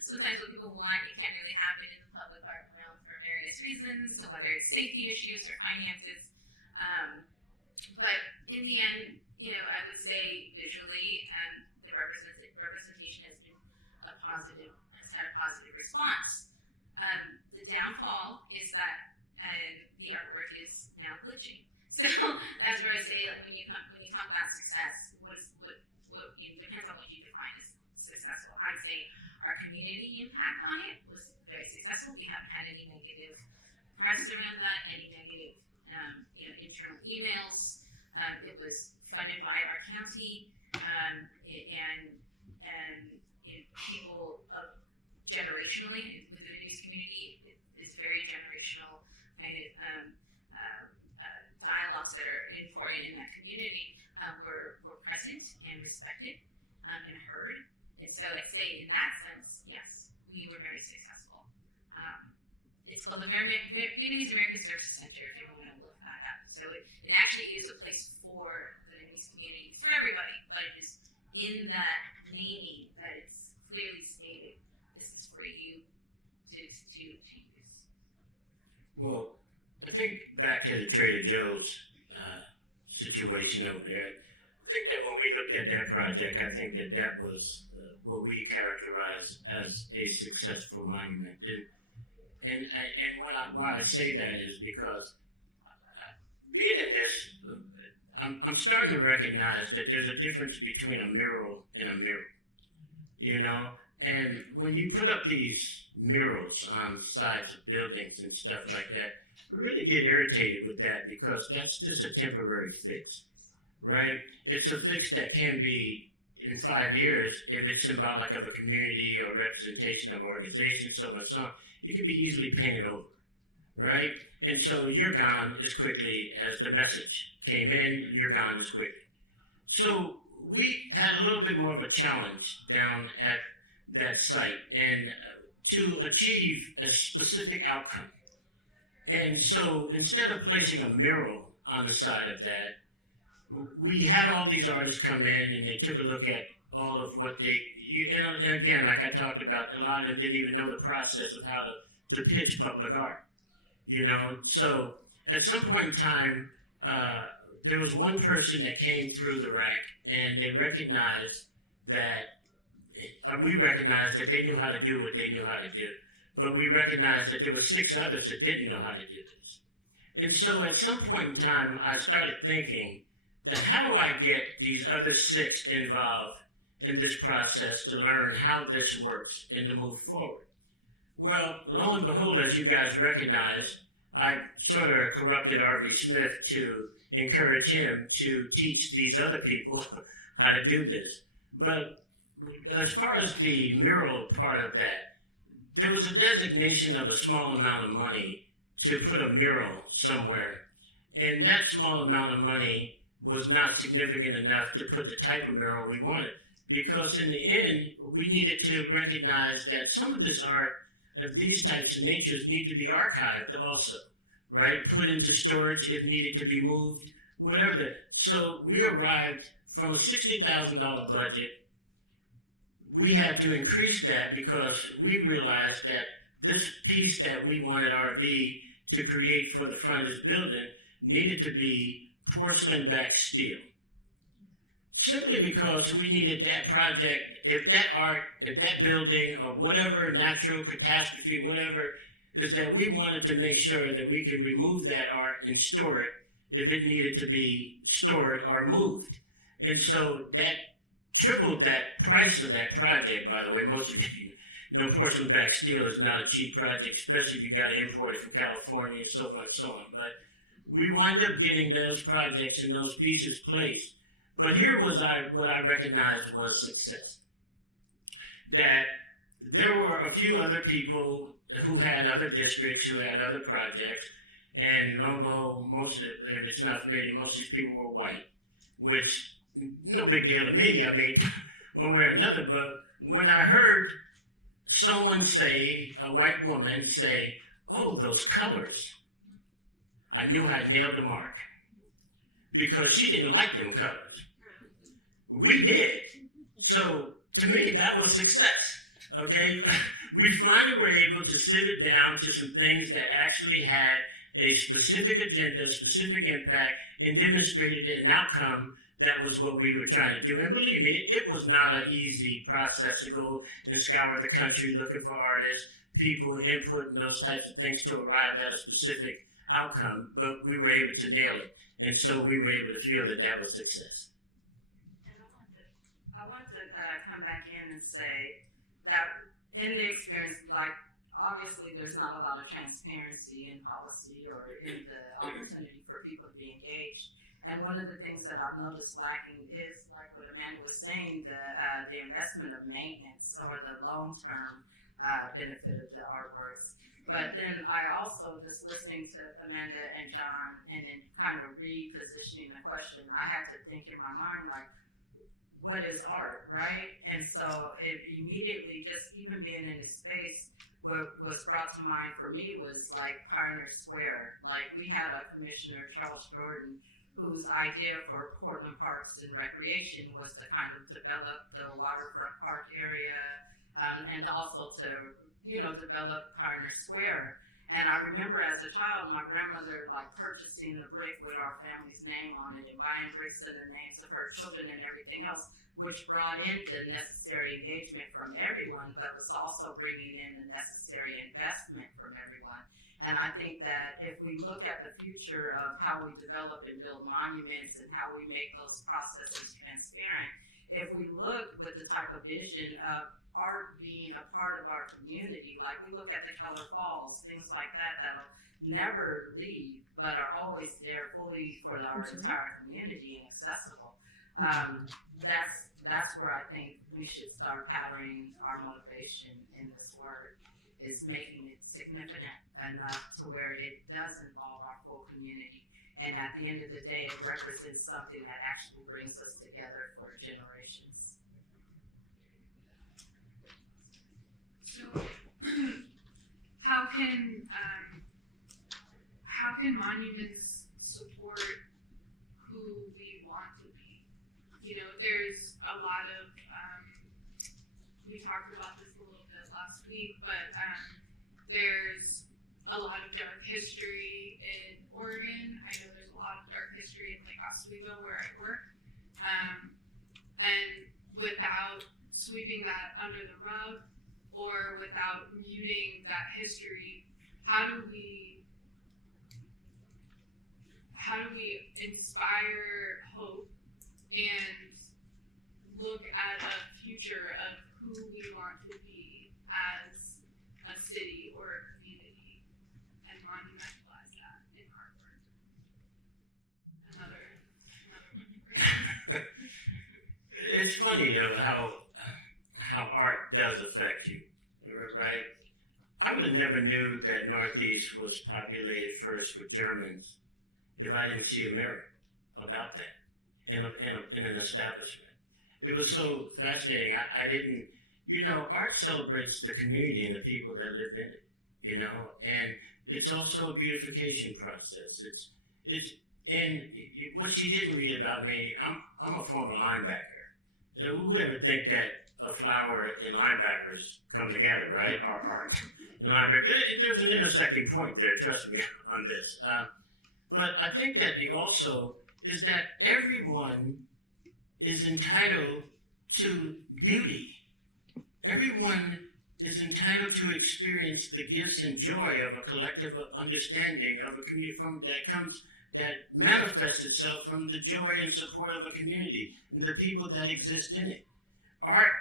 sometimes what people want, it can't really happen in the public art realm for various reasons, so whether it's safety issues or finances. But in the end, you know, I would say visually, the representation has been has had a positive response. The downfall is that the artwork is now glitching. So that's where I say, like, when you talk about success, what depends on what you define as successful. I'd say our community impact on it was very successful. We haven't had any negative press around that, any negative internal emails. It was funded by our county, and people generationally with the Vietnamese community, it's very generational kind of dialogues that are important in that community were present and respected and heard. And so I'd say in that sense, yes, we were very successful. It's called the Vietnamese American Services Center, if you want to look that up. So it actually is a place for the Vietnamese community. It's for everybody, but it is in that naming that it's clearly stated, this is for you to use. Well, I think back to the Trader Joe's situation over there. I think that when we looked at that project, I think that was what we characterize as a successful monument. And why I say that is because being in this, I'm starting to recognize that there's a difference between a mural and a mirror, you know? And when you put up these murals on the sides of buildings and stuff like that, I really get irritated with that because that's just a temporary fix, right? It's a fix that can be in 5 years if it's symbolic of a community or representation of an organization, so on and so on. It can be easily painted over, right? And so you're gone as quickly as the message came in, you're gone as quickly. So we had a little bit more of a challenge down at that site and to achieve a specific outcome. And so instead of placing a mural on the side of that, we had all these artists come in and they took a look at all of what and again, like I talked about, a lot of them didn't even know the process of how to pitch public art, you know? So at some point in time, there was one person that came through the rack and they recognized that we recognized that they knew how to do what they knew how to do, but we recognized that there were 6 others that didn't know how to do this. And so at some point in time, I started thinking that how do I get these other 6 involved in this process to learn how this works and to move forward? Well, lo and behold, as you guys recognize, I sort of corrupted R.V. Smith to encourage him to teach these other people how to do this. But as far as the mural part of that, there was a designation of a small amount of money to put a mural somewhere. And that small amount of money was not significant enough to put the type of mural we wanted. Because in the end, we needed to recognize that some of this art of these types of natures need to be archived also, right? Put into storage if needed to be moved, whatever that. So we arrived from a $60,000 budget. We had to increase that because we realized that this piece that we wanted RV to create for the front of this building needed to be porcelain back steel. Simply because we needed that project, if that art, if that building, or whatever natural catastrophe, whatever, is that we wanted to make sure that we can remove that art and store it if it needed to be stored or moved. And so that tripled that price of that project, by the way. Most of you know porcelain back steel is not a cheap project, especially if you got to import it from California and so on and so on. But we wind up getting those projects and those pieces placed. But here was what I recognized was success. That there were a few other people who had other districts, who had other projects, and lo and behold, most of, if it's not familiar, most of these people were white, which, no big deal to me, I mean, one way or another. But when I heard someone say, a white woman say, "Oh, those colors," I knew I nailed the mark. Because she didn't like them colors. We did. So to me, that was success. Okay? We finally were able to sit it down to some things that actually had a specific agenda, a specific impact, and demonstrated an outcome that was what we were trying to do. And believe me, it was not an easy process to go and scour the country looking for artists, people, input, and those types of things to arrive at a specific outcome, but we were able to nail it. And so we were able to feel that that was success. And I wanted to come back in and say that in the experience, like, obviously there's not a lot of transparency in policy or in the opportunity for people to be engaged. And one of the things that I've noticed lacking is, like what Amanda was saying, the investment of maintenance or the long-term benefit of the artworks. But then I also, just listening to Amanda and John and then kind of repositioning the question, I had to think in my mind, like, what is art, right? And so it immediately, just even being in this space, what was brought to mind for me was like Pioneer Square. Like, we had a commissioner, Charles Jordan, whose idea for Portland Parks and Recreation was to kind of develop the waterfront park area and also to develop Pioneer Square. And I remember as a child, my grandmother like purchasing the brick with our family's name on it and buying bricks in the names of her children and everything else, which brought in the necessary engagement from everyone, but was also bringing in the necessary investment from everyone. And I think that if we look at the future of how we develop and build monuments and how we make those processes transparent, if we look with the type of vision of art being a part of our community, like we look at the Keller Falls, things like that, that'll never leave, but are always there fully for our entire community and accessible. That's where I think we should start patterning our motivation in this work, is making it significant enough to where it does involve our full community. And at the end of the day, it represents something that actually brings us together for generations. So, how can monuments support who we want to be? You know, there's a lot of we talked about this a little bit last week, but there's a lot of dark history in Oregon. I know there's a lot of dark history in Lake Oswego where I work, and without sweeping that under the rug or without muting that history, how do we inspire hope and look at a future of who we want to be as a city or a community and monumentalize that in artwork? Another one. It's funny though how art does affect you, right? I would have never knew that Northeast was populated first with Germans if I didn't see a mirror about that in an establishment. It was so fascinating. I didn't, art celebrates the community and the people that live in it, and it's also a beautification process. And what she didn't read about me, I'm a former linebacker. Who would ever think that a flower and linebackers come together, right? Or art and linebacker. There's an intersecting point there, trust me on this. But I think that also is that everyone is entitled to beauty. Everyone is entitled to experience the gifts and joy of a collective understanding of a community that manifests itself from the joy and support of a community and the people that exist in it. Art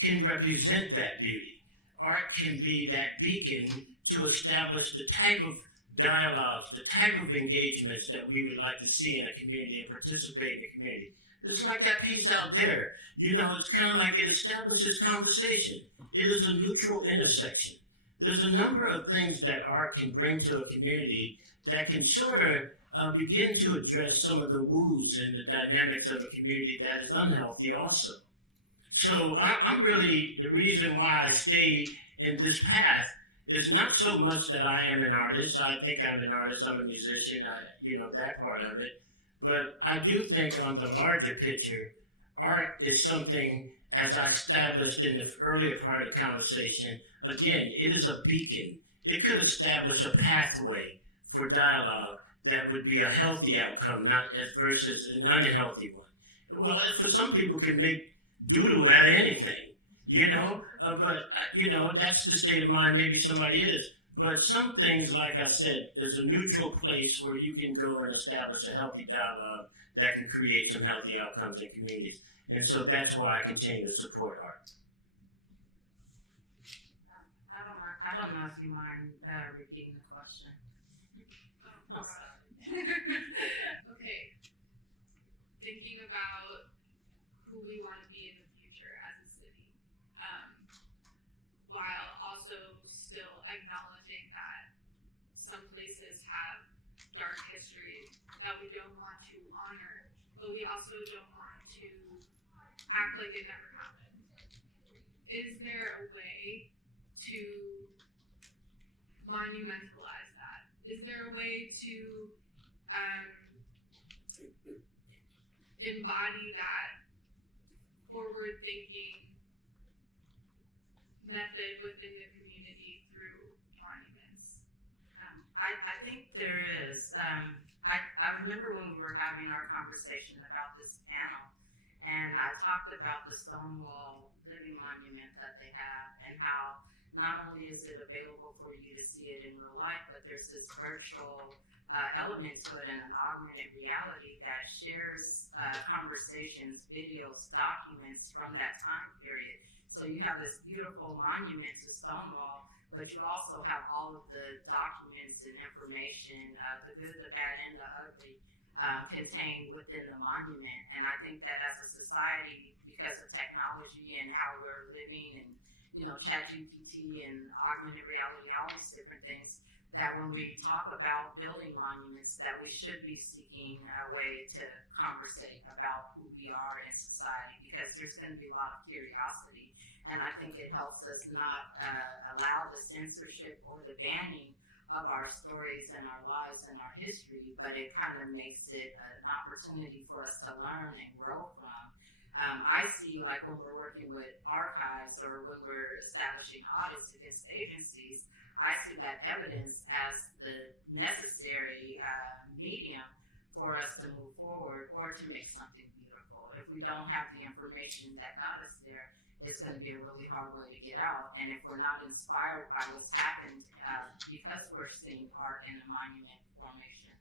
can represent that beauty. Art can be that beacon to establish the type of dialogues, the type of engagements that we would like to see in a community and participate in the community. It's like that piece out there. It's kind of like it establishes conversation. It is a neutral intersection. There's a number of things that art can bring to a community that can sort of begin to address some of the woos and the dynamics of a community that is unhealthy also. So I'm really, the reason why I stay in this path is not so much that I am an artist. I think I'm an artist, I'm a musician, that part of it. But I do think on the larger picture, art is something, as I established in the earlier part of the conversation, again, it is a beacon. It could establish a pathway for dialogue that would be a healthy outcome, not versus an unhealthy one. Well, for some people can make doodle out of anything, but that's the state of mind maybe somebody is. But some things, like I said, there's a neutral place where you can go and establish a healthy dialogue that can create some healthy outcomes in communities. And so that's why I continue to support art. I don't know if you mind repeating the question. Oh, okay. Thinking about who we want to be in the future as a city, while also still acknowledging that some places have dark history that we don't want to honor, but we also don't want to act like it never happened. Is there a way to monumentalize that? Is there a way to embody that forward-thinking method within the community through monuments? I think there is. I remember when we were having our conversation about this panel, and I talked about the Stonewall living monument that they have, and how not only is it available for you to see it in real life, but there's this virtual element to it and an augmented reality that shares conversations, videos, documents from that time period. So you have this beautiful monument to Stonewall, but you also have all of the documents and information, the good, the bad, and the ugly, contained within the monument. And I think that as a society, because of technology and how we're living and ChatGPT and augmented reality, all these different things, that when we talk about building monuments, that we should be seeking a way to conversate about who we are in society, because there's going to be a lot of curiosity. And I think it helps us not allow the censorship or the banning of our stories and our lives and our history, but it kind of makes it an opportunity for us to learn and grow from. I see, like when we're working with archives or when we're establishing audits against agencies, I see that evidence as the necessary medium for us to move forward or to make something beautiful. If we don't have the information that got us there, it's going to be a really hard way to get out. And if we're not inspired by what's happened, because we're seeing art in a monument formation,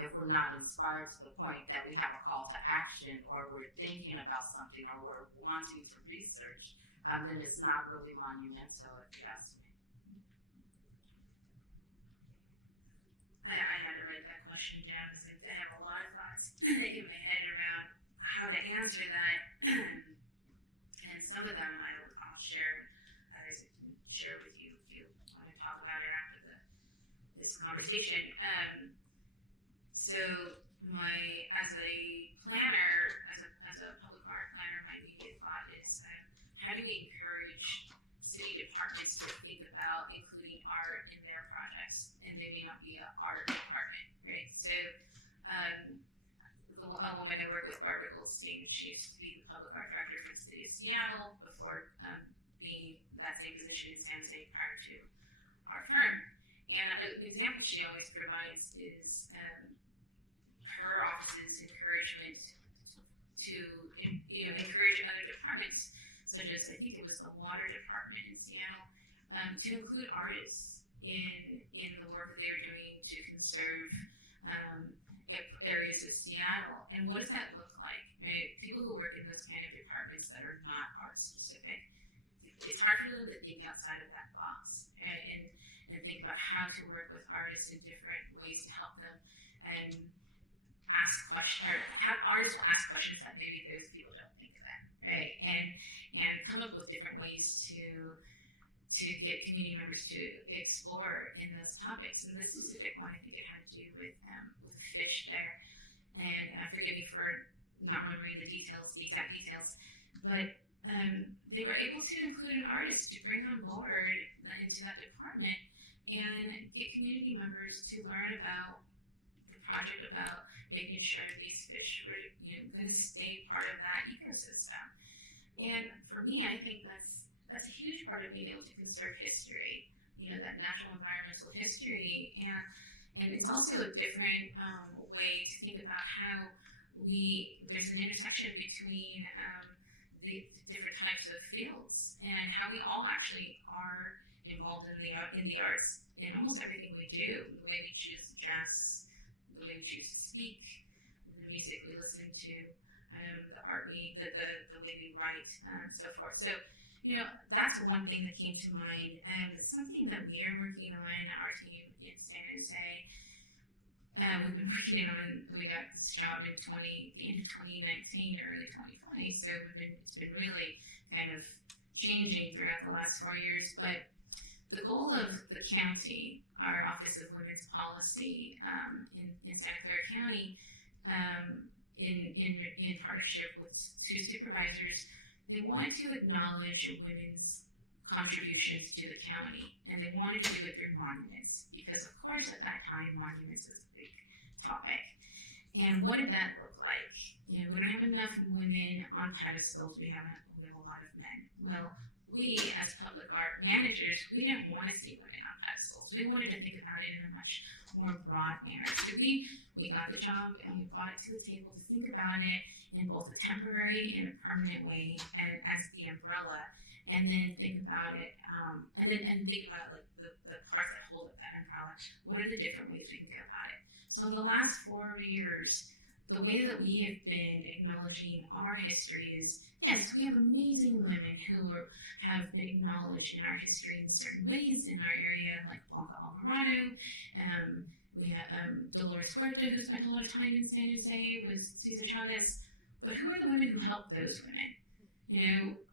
if we're not inspired to the point that we have a call to action, or we're thinking about something, or we're wanting to research, then it's not really monumental, if you ask me. I had to write that question down because I have a lot of thoughts in my head around how to answer that. And some of them I'll share, others I can share with you if you want to talk about it after this conversation. So as a planner, as a public art planner, my immediate thought is how do we encourage city departments to think about including art in their projects? And they may not be an art department, right? So a woman I work with, Barbara Goldstein, she used to be the public art director for the city of Seattle before being that same position in San Jose prior to our firm. And an example she always provides is her office's encouragement to encourage other departments, such as I think it was the water department in Seattle, to include artists in the work that they were doing to conserve areas of Seattle. And what does that look like? Right? People who work in those kind of departments that are not art specific, it's hard for them to think outside of that box and think about how to work with artists in different ways to help them and ask questions, or have artists will ask questions that maybe those people don't think of, right? And come up with different ways to get community members to explore in those topics. And this specific one, I think it had to do with fish there. And forgive me for not remembering the exact details, but they were able to include an artist to bring on board into that department and get community members to learn about the project, about making sure these fish were going to stay part of that ecosystem. And for me, I think that's a huge part of being able to conserve history, that natural environmental history. And it's also a different way to think about how there's an intersection between the different types of fields and how we all actually are involved in the arts in almost everything we do. The way we choose to dress, the way we choose to speak, the music we listen to, the art the way we write, so forth. So, that's one thing that came to mind. And something that we are working on, our team in San Jose, we've been working on, we got this job in the end of 2019, early 2020. So it's been really kind of changing throughout the last 4 years. But the goal of the county, our Office of Women's Policy in Santa Clara County, in partnership with two supervisors, they wanted to acknowledge women's contributions to the county, and they wanted to do it through monuments, because of course at that time monuments was a big topic. And what did that look like? We don't have enough women on pedestals, we have a lot of men. Well, we as public art managers, we didn't want to see women on pedestals. We wanted to think about it in a much more broad manner. So we got the job and we brought it to the table to think about it in both a temporary and a permanent way, and as the umbrella, and then think about it, and think about like the parts that hold up that umbrella. What are the different ways we can go about it? So in the last 4 years, the way that we have been acknowledging our history is, yes, we have amazing women who have been acknowledged in our history in certain ways in our area, like Blanca Alvarado. We have Dolores Huerta, who spent a lot of time in San Jose with Cesar Chavez. But who are the women who helped those women?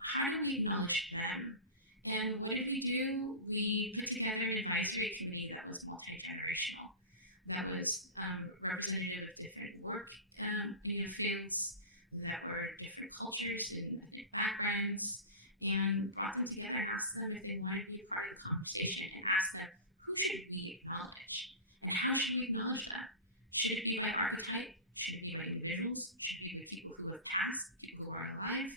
How do we acknowledge them? And what did we do? We put together an advisory committee that was multi-generational, that was representative of different work fields, that were different cultures and backgrounds, and brought them together and asked them if they wanted to be a part of the conversation, and asked them, who should we acknowledge? And how should we acknowledge them? Should it be by archetype? Should it be by individuals? Should it be by people who have passed, people who are alive?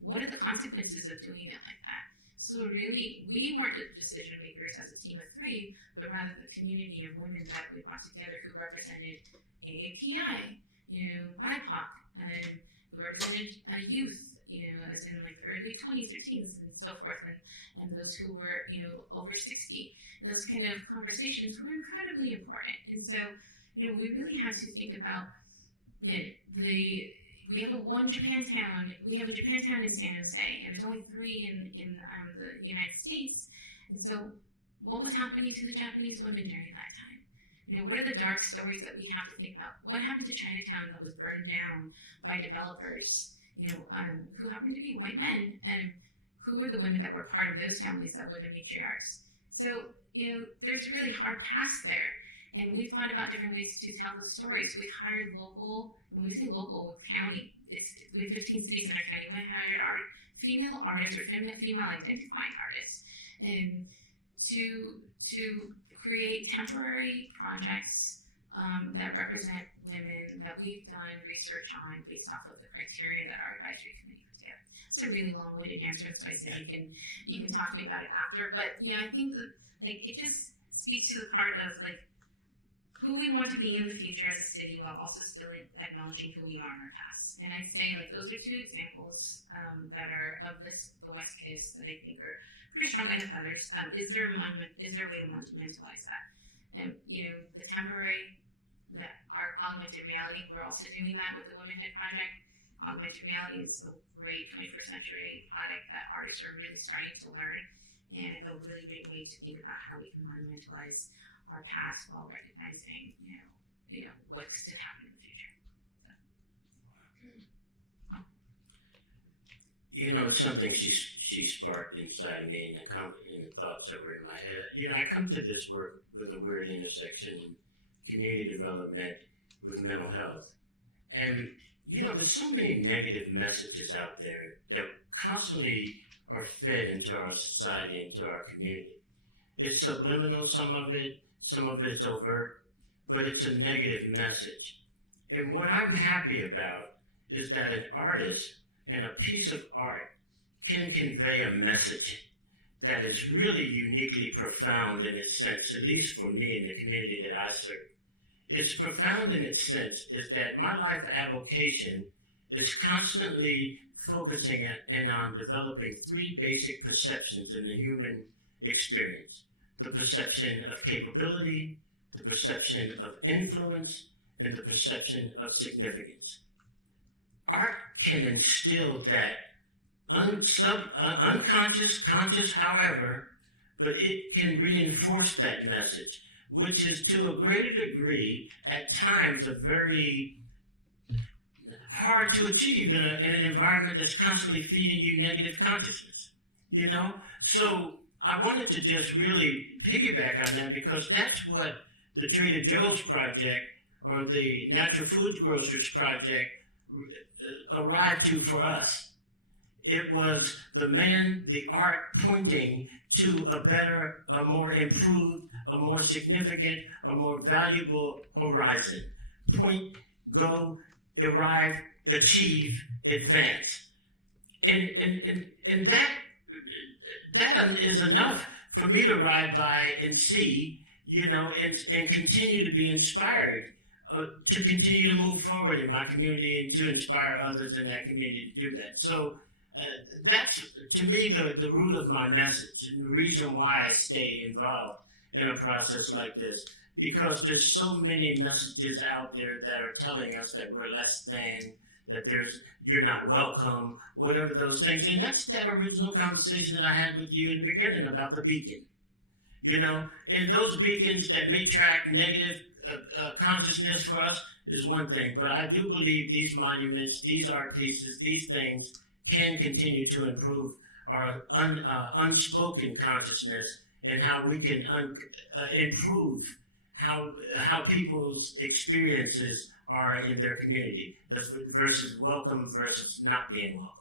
What are the consequences of doing it like that? So really, we weren't the decision makers as a team of 3, but rather the community of women that we brought together who represented AAPI, BIPOC, and who represented youth, as in like the early 20s or teens and so forth, and those who were, over 60. And those kind of conversations were incredibly important. And so, we really had to think about we have a Japantown in San Jose, and there's only 3 in the United States. And so, what was happening to the Japanese women during that time? What are the dark stories that we have to think about? What happened to Chinatown that was burned down by developers, who happened to be white men? And who were the women that were part of those families that were the matriarchs? So, there's a really hard past there. And we've thought about different ways to tell those stories. We've hired local, when we say local, county, we have 15 cities in our county. We hired female artists or female identifying artists, and to create temporary projects that represent women that we've done research on based off of the criteria that our advisory committee put together. It's a really long-winded answer, that's why I said you can talk to me about it after. But I think that, it just speaks to the part of who we want to be in the future as a city, while also still acknowledging who we are in our past. And I'd say those are 2 examples that are of the West Coast that I think are pretty strong. I have others. Is there a way to monumentalize that? And the temporary, our augmented reality, we're also doing that with the Womenhood Project. Augmented reality is a great 21st century product that artists are really starting to learn, and a really great way to think about how we can monumentalize our past while recognizing, what's to happen in the future. It's something she sparked inside me in the thoughts that were in my head. I come to this work with a weird intersection in community development with mental health. And, there's so many negative messages out there that constantly are fed into our society, into our community. It's subliminal, some of it's overt, but it's a negative message. And what I'm happy about is that an artist and a piece of art can convey a message that is really uniquely profound in its sense, at least for me in the community that I serve. It's profound in its sense is that my life avocation is constantly focusing on developing 3 basic perceptions in the human experience. The perception of capability, the perception of influence, and the perception of significance. Art can instill that unconscious, conscious, however, but it can reinforce that message, which is to a greater degree, at times, a very hard to achieve in an environment that's constantly feeding you negative consciousness, So I wanted to just really piggyback on that, because that's what the Trader Joe's Project or the Natural Foods Grocers Project arrived to for us. It was the art pointing to a better, a more improved, a more significant, a more valuable horizon. Point, go, arrive, achieve, advance. And that is enough for me to ride by and see, and continue to be inspired to continue to move forward in my community and to inspire others in that community to do that. So that's, to me, the root of my message and the reason why I stay involved in a process like this, because there's so many messages out there that are telling us that we're less than, that you're not welcome, whatever those things. And that's that original conversation that I had with you in the beginning about the beacon. And those beacons that may track negative consciousness for us is one thing, but I do believe these monuments, these art pieces, these things can continue to improve our unspoken consciousness and how we can improve how people's experiences are in their community versus welcome versus not being welcome.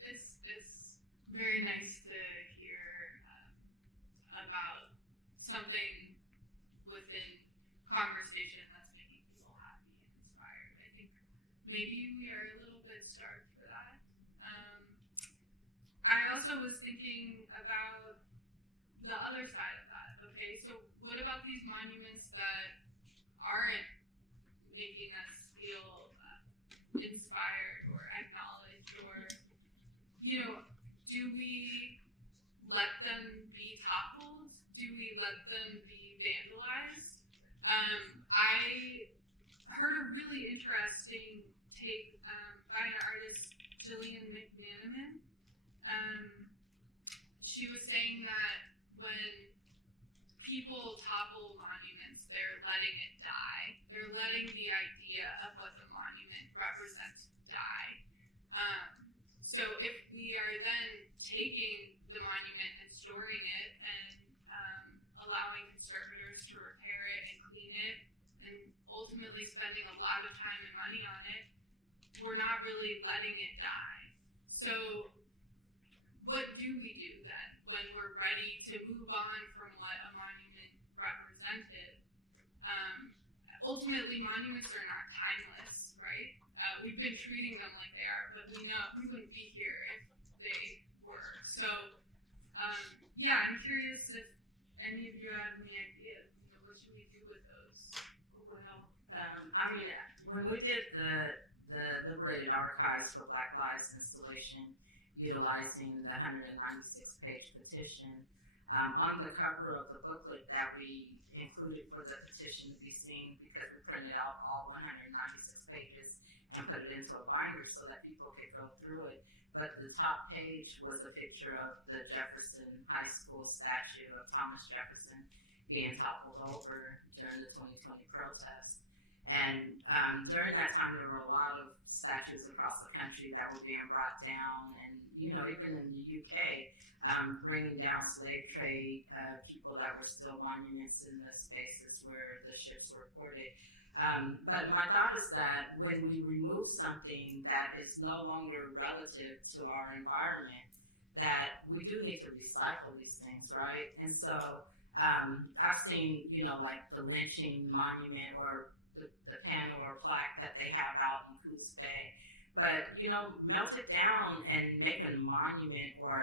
It's very nice to hear about something within conversation that's making people happy and inspired. I think maybe we are a little bit starved for that. I also was thinking about the other side of that. Okay, so what about these monuments that aren't making us feel inspired or acknowledged, or, you know, do we let them be toppled? Do we let them be vandalized? I heard a really interesting take by an artist, Jillian McManaman. She was saying that when people topple monuments, they're letting it die. They're letting the idea of what the monument represents die. So if we are then taking the monument and storing it and allowing conservators to repair it and clean it and ultimately spending a lot of time and money on it, we're not really letting it die. So what do we do then when we're ready to move on from what a monument represented? Ultimately, monuments are not timeless, right? We've been treating them like they are, but we know we wouldn't be here if they were. So, yeah, I'm curious if any of you have any ideas. You know, what should we do with those? Well, I mean, when we did the Liberated Archives for Black Lives installation, utilizing the 196-page petition, on the cover of the booklet that we included for the petition to be seen, because we printed out all 196 pages and put it into a binder so that people could go through it. But the top page was a picture of the Jefferson High School statue of Thomas Jefferson being toppled over during the 2020 protest. And during that time, there were a lot of statues across the country that were being brought down. And, you know, even in the UK, bringing down slave trade, people that were still monuments in the spaces where the ships were ported. But my thought is that when we remove something that is no longer relative to our environment, that we do need to recycle these things, right? And so I've seen, you know, like the lynching monument or the panel or plaque that they have out in Coos Bay. But, you know, melt it down and make a monument or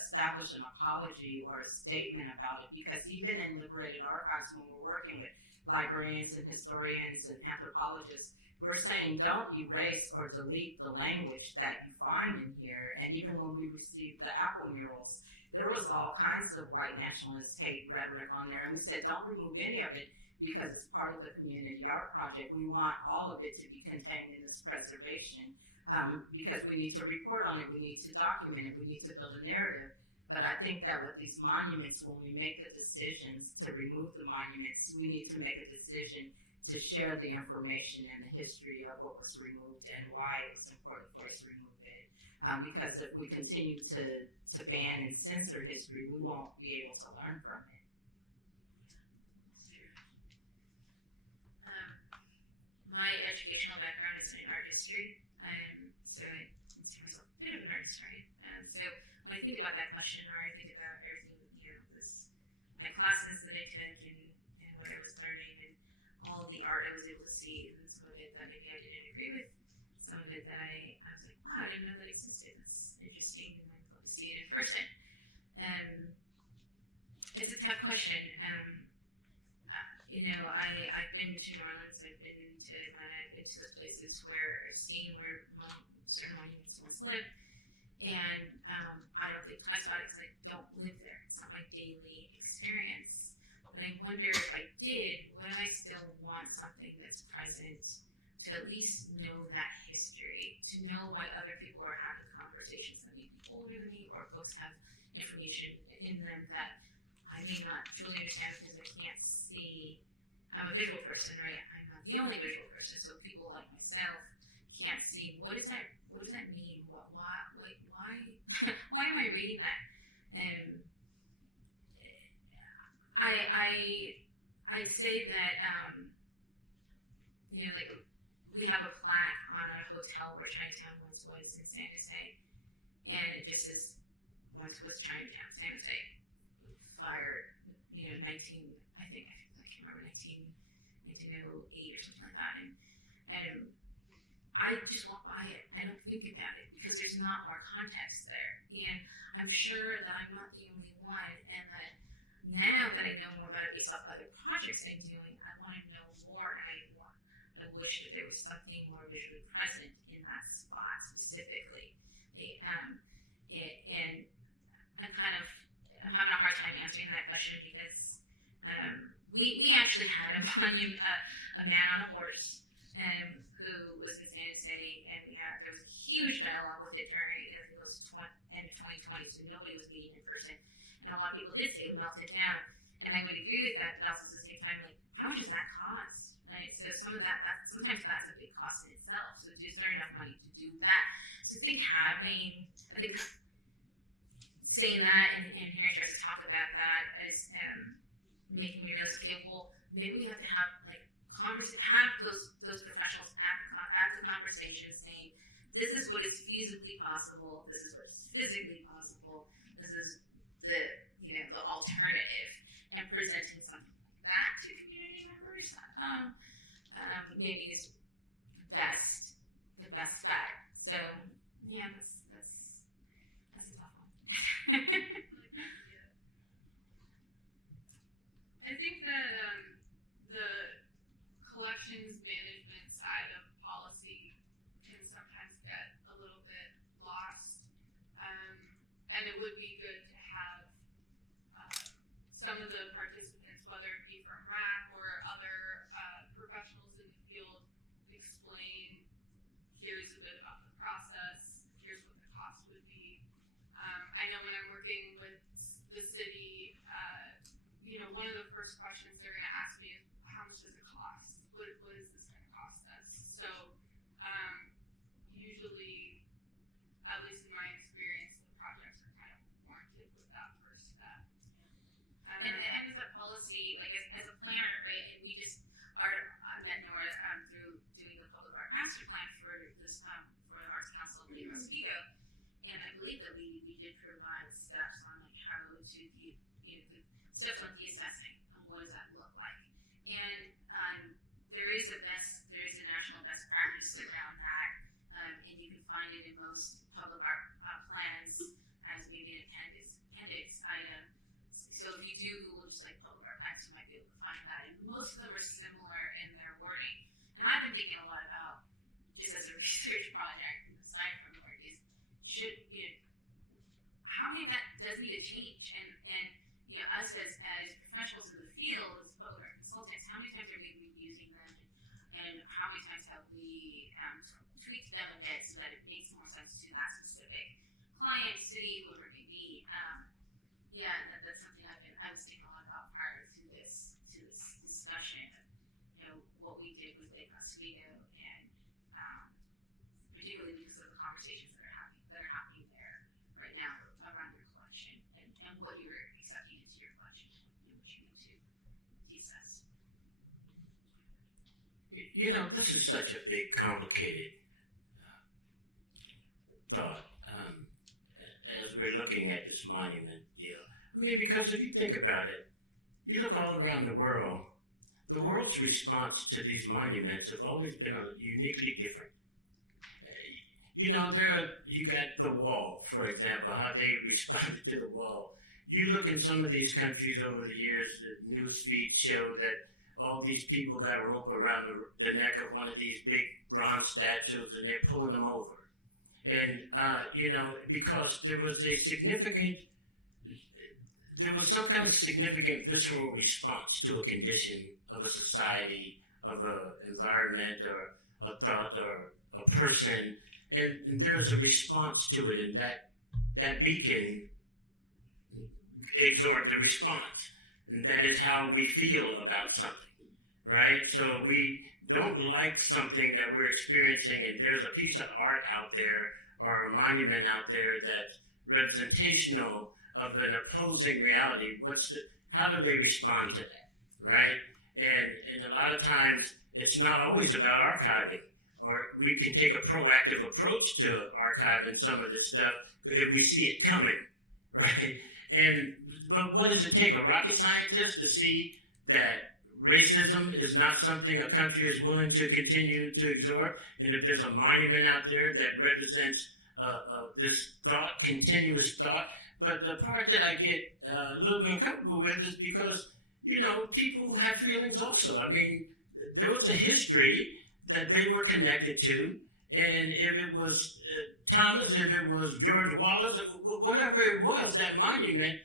establish an apology or a statement about it. Because even in Liberated Archives, when we're working with librarians and historians and anthropologists, we're saying don't erase or delete the language that you find in here. And even when we received the Apple murals, there was all kinds of white nationalist hate rhetoric on there. And we said don't remove any of it because it's part of the community art project. We want all of it to be contained in this preservation because we need to report on it, we need to document it, we need to build a narrative. But I think that with these monuments, when we make the decisions to remove the monuments, we need to make a decision to share the information and the history of what was removed and why it was important for us to remove it. Because if we continue to ban and censor history, we won't be able to learn from it. My educational background is in art history, so I consider myself a bit of an art historian. So when I think about that question, or I think about everything, you know, my classes that I took and what I was learning, and all the art I was able to see, and some of it that maybe I didn't agree with, some of it that I was like, wow, I didn't know that existed. That's interesting, and I'd love to see it in person. It's a tough question. You know, I've been to New Orleans, I've been to Atlanta, I've been to those places where I've seen where certain monuments once lived, and I don't think twice about it because I don't live there. It's not my daily experience. But I wonder if I did, would I still want something that's present to at least know that history, to know why other people are having conversations that may be older than me, or books have information in them that I may not truly understand because I can't see. I'm a visual person, right? I'm not the only visual person, so people like myself can't see what does that mean? Why why am I reading that? I'd say that you know, like we have a plaque on a hotel where Chinatown once was in San Jose, and it just says once was Chinatown, San Jose. Fired, you know, 1908 or something like that, and I just walk by it. I don't think about it because there's not more context there, and I'm sure that I'm not the only one, and that now that I know more about it based off other projects I'm doing, I want to know more, and I want I wish that there was something more visually present in that spot specifically. And I'm having a hard time answering that question because we actually had a man on a horse who was in San Jose, and there was a huge dialogue with it during end of 2020, so nobody was meeting in person, and a lot of people did say it melted down, and I would agree with that, but also at the same time, like, how much does that cost, right? So some of that sometimes that's a big cost in itself. So is there enough money to do that? So I think saying that and hearing Teresa talk about that is making me realize, okay, well, maybe we have to have have those professionals at the conversation saying, this is what is feasibly possible, this is what is physically possible, this is the alternative, and presenting something like that to community members maybe is the best bet. So yeah, that's a tough one. I think that the collections management side of policy can sometimes get a little bit lost, and it would be good to have some of the participants, whether it be from RAC or other professionals in the field, explain, here's a bit about the process, here's what the cost would be. I know when I'm working with the city, one of the first questions they're going to ask me is, how much does it cost? What is this going to cost us? So usually, at least in my experience, the projects are kind of warranted with that first step. And as a policy, like as a planner, right? And we just met Nora through doing the public art master plan for this for the Arts Council of Oswego, and I believe that we did provide steps on how to steps on de-assessing and what does that look like. And there is a national best practice around that, and you can find it in most public art plans as maybe an appendix item. So if you do Google just public art plans, you might be able to find that. And most of them are similar in their wording. And I've been thinking a lot about, just as a research project, aside from work, is how many of that does need to change? And us as professionals in the field, as public art consultants, how many times are we using them? And how many times have we tweaked them a bit so that it makes more sense to that specific client, city, whoever it may be? That's something I was thinking a lot about prior to this discussion. What we did with Lake Oswego, and particularly because of the conversations that are happening there right now around your collection and what you're accepting into your collection and what you need to de-assess. This is such a big, complicated thought as we're looking at this monument deal. Because if you think about it, you look all around the world's response to these monuments have always been uniquely different. You got the wall, for example, how they responded to the wall. You look in some of these countries over the years, the news feeds show that all these people got a rope around the neck of one of these big bronze statues and they're pulling them over. And, because there was some kind of significant visceral response to a condition of a society, of an environment, or a thought, or a person, and there's a response to it, and that beacon exhort the response, and that is how we feel about something, right? So we don't like something that we're experiencing, and there's a piece of art out there, or a monument out there that's representational of an opposing reality. How do they respond to that, right? And a lot of times, it's not always about archiving, or we can take a proactive approach to archiving some of this stuff if we see it coming, right? But what does it take? A rocket scientist to see that racism is not something a country is willing to continue to exhort? And if there's a monument out there that represents this thought, continuous thought. But the part that I get a little bit uncomfortable with is because, people have feelings also. There was a history that they were connected to. And if it was Thomas, if it was George Wallace, whatever it was, that monument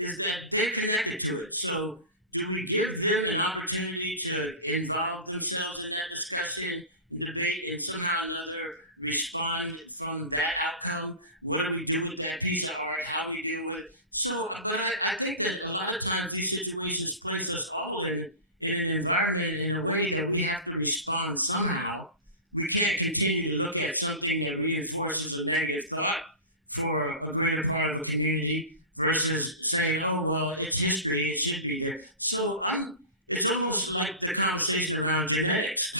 is that they're connected to it. So do we give them an opportunity to involve themselves in that discussion and debate and somehow or another respond from that outcome? What do we do with that piece of art? How we deal with it? So, but I think that a lot of times these situations place us all in an environment in a way that we have to respond somehow. We can't continue to look at something that reinforces a negative thought for a greater part of a community versus saying, oh, well, it's history, it should be there. So it's almost like the conversation around genetics.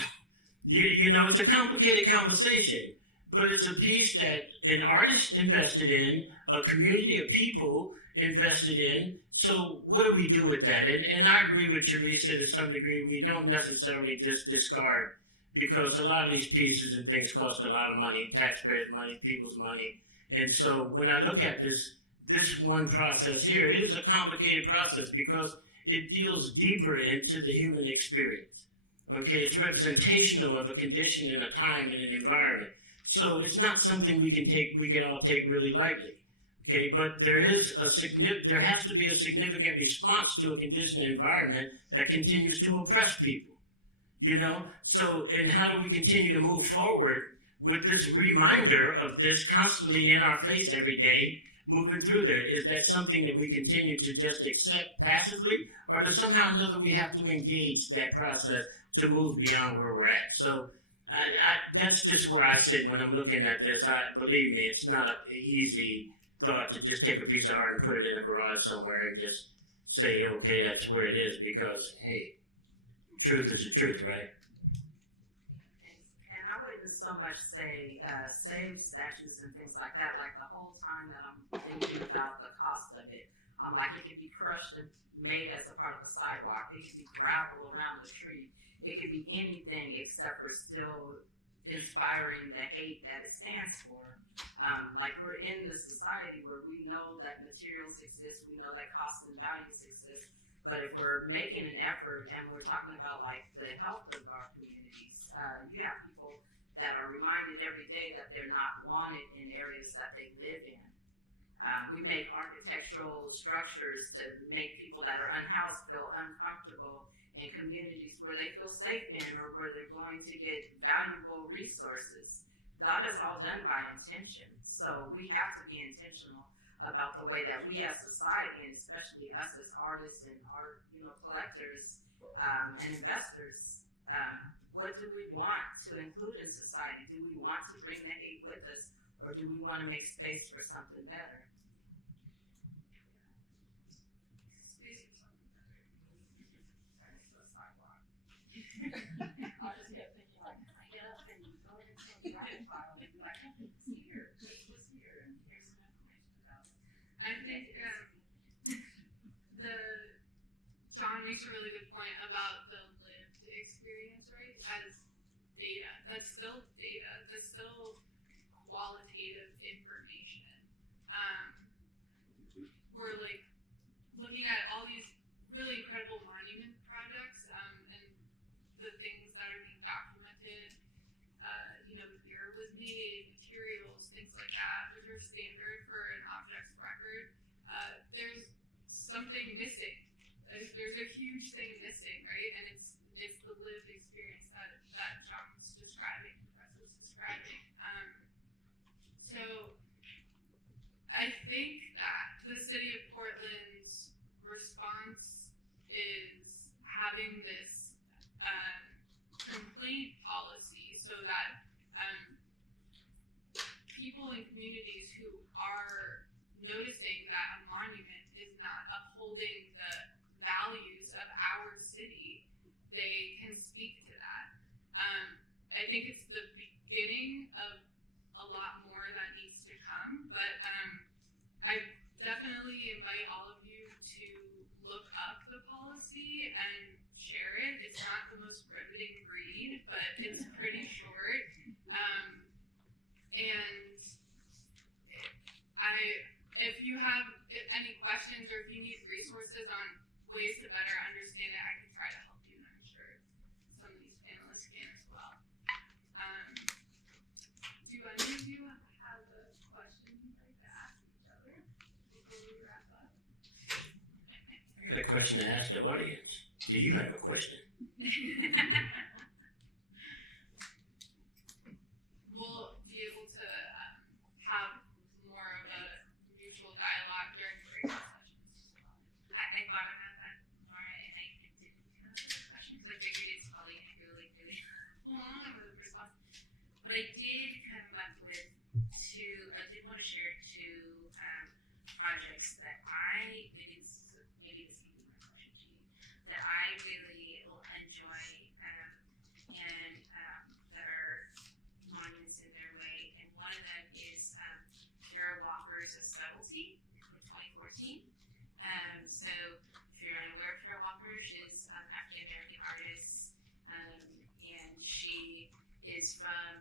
You know, it's a complicated conversation, but it's a piece that an artist invested in, a community of people invested in. So what do we do with that? And I agree with Teresa to some degree. We don't necessarily just discard, because a lot of these pieces and things cost a lot of money, taxpayers' money, people's money. And so when I look at this one process here, it is a complicated process because it deals deeper into the human experience. Okay, it's representational of a condition and a time and an environment. So it's not something we can all take really lightly. Okay, but there has to be a significant response to a condition and environment that continues to oppress people. You know, so, and how do we continue to move forward with this reminder of this constantly in our face every day, moving through there? Is that something that we continue to just accept passively, or does somehow or another we have to engage that process to move beyond where we're at? So that's just where I sit when I'm looking at this. Believe me, it's not an easy thought to just take a piece of art and put it in a garage somewhere and just say, okay, that's where it is, because, hey, truth is the truth, right? And I wouldn't so much say save statues and things like that. Like the whole time that I'm thinking about the cost of it, I'm like, it could be crushed and made as a part of a sidewalk. It could be gravel around the tree. It could be anything except for still inspiring the hate that it stands for. Like we're in the society where we know that materials exist, we know that costs and values exist. But if we're making an effort and we're talking about like the health of our communities, you have people that are reminded every day that they're not wanted in areas that they live in. We make architectural structures to make people that are unhoused feel uncomfortable in communities where they feel safe in or where they're going to get valuable resources. That is all done by intention. So we have to be intentional about the way that we as society, and especially us as artists and art, collectors and investors, what do we want to include in society? Do we want to bring the hate with us, or do we want to make space for something better? Space for something better. Turn it to a sidewalk. I just kept thinking, like, can I get up and go into a dragon file and be like, hey, it's here, it was here, and here's some information about it. I think John makes a really good point about the lived experience, right? As data. That's still data. That's still qualitative information. We're like looking at all these really incredible monument projects and the things that are being documented. The year it was made, materials, things like that, which are standard for an object's record. There's something missing. There's a huge thing missing, right? And it's the lived experience that John's describing, Press was describing. So I think that the city of Portland's response is having this complaint policy so that people in communities who are noticing that a monument is not upholding the values of our city, they can speak to that. I think it's the beginning of a lot more that needs to come, but I definitely invite all of you to look up the policy and share it. It's not the most riveting read, but it's pretty short. And if you have any questions or if you need resources on ways to better understand it, I can try to help you, and I'm sure some of these panelists can as well. question to ask the audience. Do you have a question? We'll be able to have more of a mutual dialogue during breakout sessions. I thought about that more, and I didn't have a question because I figured it's probably going to go like really long of a response. But I did come up with I did want to share two projects that maybe this can be my question to you, that I really enjoy and that are monuments in their way. And one of them is Kara Walker's A Subtlety from 2014. So if you're unaware of Kara Walker, she's an African-American artist, and she is from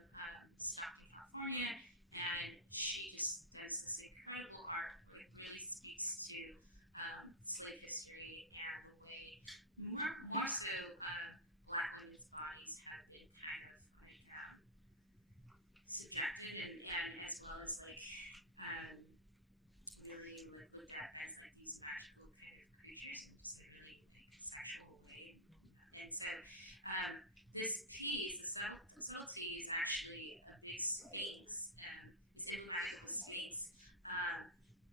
Stockton, California, and she just does this incredible art that really speaks to slave history and the way, more so, Black women's bodies have been kind of like subjected and as well as like really like looked at as like these magical kind of creatures in just a really like sexual way. And so this piece, the subtlety, is actually a big sphinx. It's emblematic of a sphinx.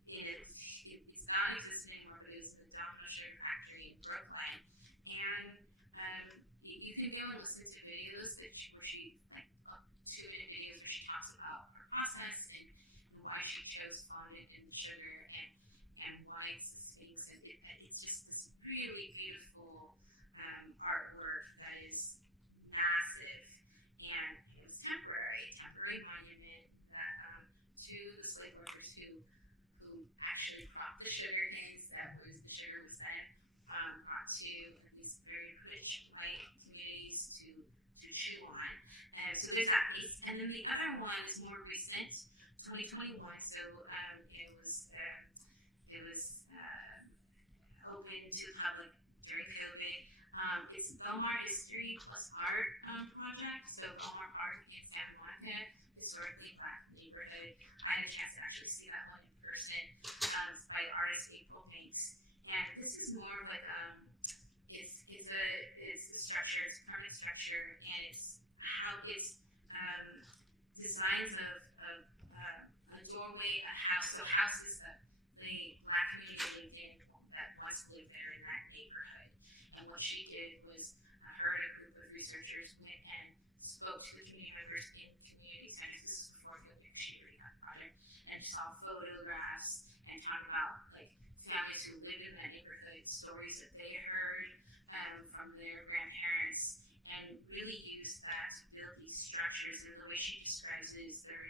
It's not in existence anymore, but it was in the Domino Sugar Factory in Brooklyn. And you can go and listen to videos where she like 2-minute videos where she talks about her process and why she chose fondant and sugar and why it's a sphinx. And it's just this really beautiful artwork that is massive, and it was temporary monument that to the slave workers who actually cropped the sugar canes the sugar was then brought to these very rich white communities to chew on. So there's that piece, and then the other one is more recent, 2021. So it was open to the public during COVID. It's Belmar History plus Art project. So Belmar Park in Santa Monica, historically Black neighborhood. I had a chance to actually see that one in person. It's by artist April Banks, and this is more of like it's a structure. It's a permanent structure, and it's how it's designs of a doorway, a house. So houses that the Black community lived in that once lived there in that neighborhood. And what she did was her and a group of researchers went and spoke to the community members in community centers. This is before COVID, because she already had a project, and saw photographs and talked about like families who lived in that neighborhood, stories that they heard from their grandparents, and really used that to build these structures. And the way she describes it is they're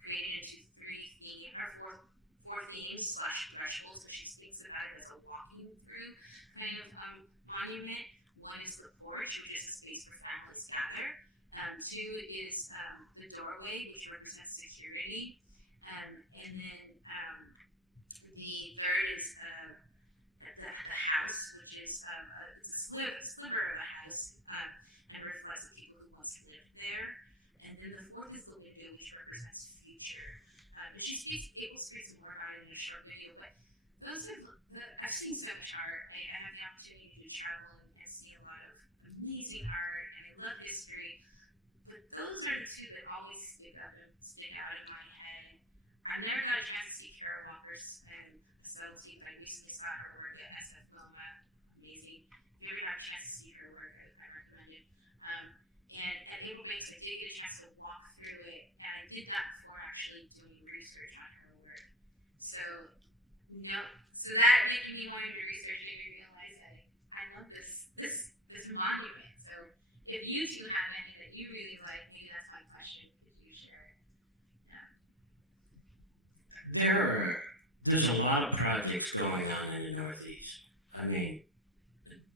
created into four themes / thresholds. So she thinks about it as a walking through kind of monument. One is the porch, which is a space where families gather. Two is the doorway, which represents security. And then the third is the house, which is it's a sliver of a house and reflects the people who once lived there. And then the fourth is the window, which represents future. And April speaks more about it in a short video, but I've seen so much art. I have the opportunity to travel and see a lot of amazing art, and I love history. But those are the two that always stick out in my head. I've never got a chance to see Kara Walker's A Subtlety, but I recently saw her work at SF MoMA. Amazing. If you ever have a chance to see her work, I recommend it. And April Banks, I did get a chance to walk through it, and I did that before actually doing research on her work. So that making me wanting to research made me realize that I love this monument. So if you two have any that you really like, maybe that's my question. Could you share it? There's a lot of projects going on in the Northeast. I mean,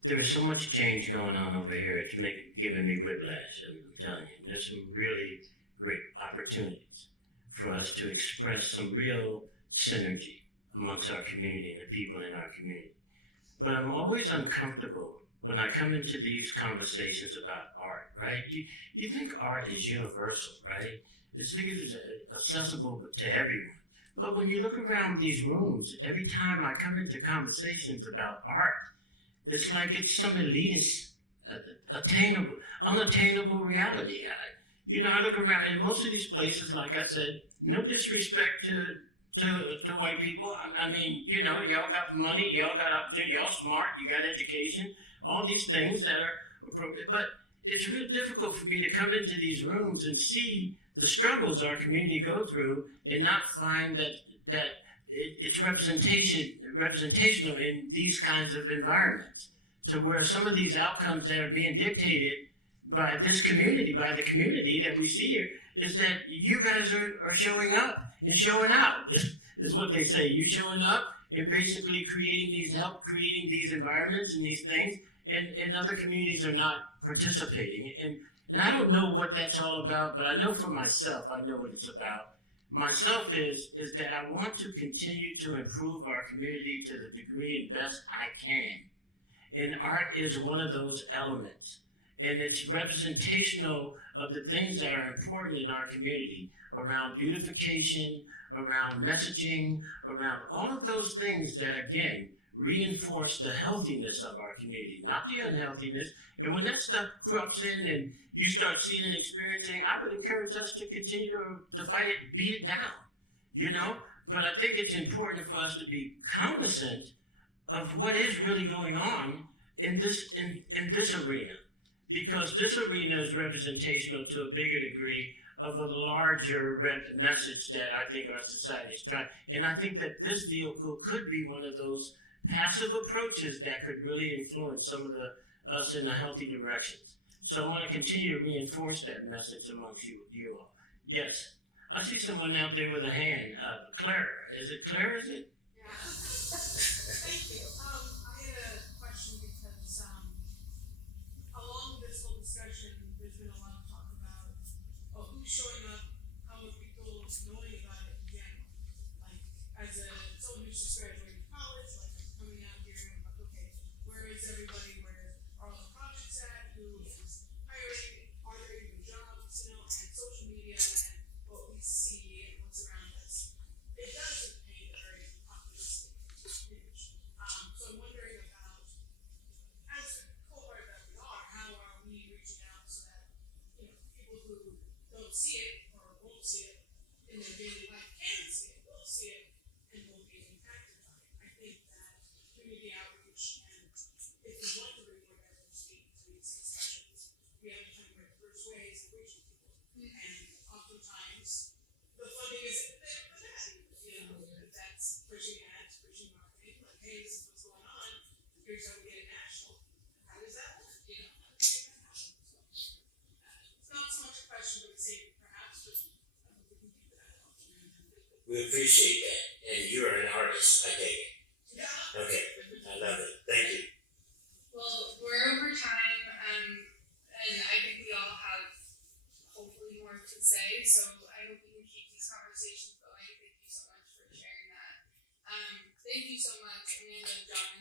there is so much change going on over here. It's giving me whiplash. I'm telling you, there's some really great opportunities for us to express some real synergy amongst our community and the people in our community. But I'm always uncomfortable when I come into these conversations about art, right? You think art is universal, right? This thing is accessible to everyone. But when you look around these rooms, every time I come into conversations about art, It's like it's some elitist, unattainable reality. I look around, and most of these places, like I said, no disrespect to white people. I mean, y'all got money, y'all got opportunity, y'all smart, you got education, all these things that are appropriate. But it's real difficult for me to come into these rooms and see the struggles our community go through and not find that it's representational in these kinds of environments, to where some of these outcomes that are being dictated by this community, by the community that we see here, is that you guys are showing up and showing out. Is what they say. You showing up and basically creating these environments and these things, and other communities are not participating. And I don't know what that's all about, but I know for myself, I know what it's about. Myself is that I want to continue to improve our community to the degree and best I can. And art is one of those elements. And it's representational of the things that are important in our community, around beautification, around messaging, around all of those things that, again, reinforce the healthiness of our community, not the unhealthiness. And when that stuff crops in and you start seeing and experiencing, I would encourage us to continue to fight it, beat it down, But I think it's important for us to be cognizant of what is really going on in this arena, because this arena is representational to a bigger degree of a larger message that I think our society is trying. And I think that this vehicle could be one of those passive approaches that could really influence some of us in a healthy directions. So I want to continue to reinforce that message amongst you all. Yes, I see someone out there with a hand. Claire, is it Claire? Is it? Yeah. Thank you. I had a question because along this whole discussion, there's been a lot of talk about who's showing up, how are people knowing about it in general. Like, as someone who's just graduated college, like I'm coming out here and I'm like, okay, where is everybody? Where are all the projects at? Who is hiring? Are there even jobs? And social media and what we see and what's around us. It doesn't paint a very optimistic image. So I'm wondering about, as a cohort that we are, how are we reaching out so that people who don't see it or won't see it in their daily life can see it, will see it, and will be impacted by it. I think that community outreach, and if we want to bring more diversity to these discussions, we have to find diverse ways of reaching people. And oftentimes, the funding isn't there for that. If that's pushing ads, pushing marketing, like, hey, this is what's going on, here's how we get it national. How does that work? How do we make that happen? So, it's not so much a question, but it's saying perhaps, but we can keep that up. We appreciate that. And you're an artist, I take it. Yeah. Okay, I love it. Thank you. Well, we're over time, and I think we all have hopefully more to say, so I hope we can keep these conversations going. Thank you so much for sharing that. Thank you so much, Amanda, John,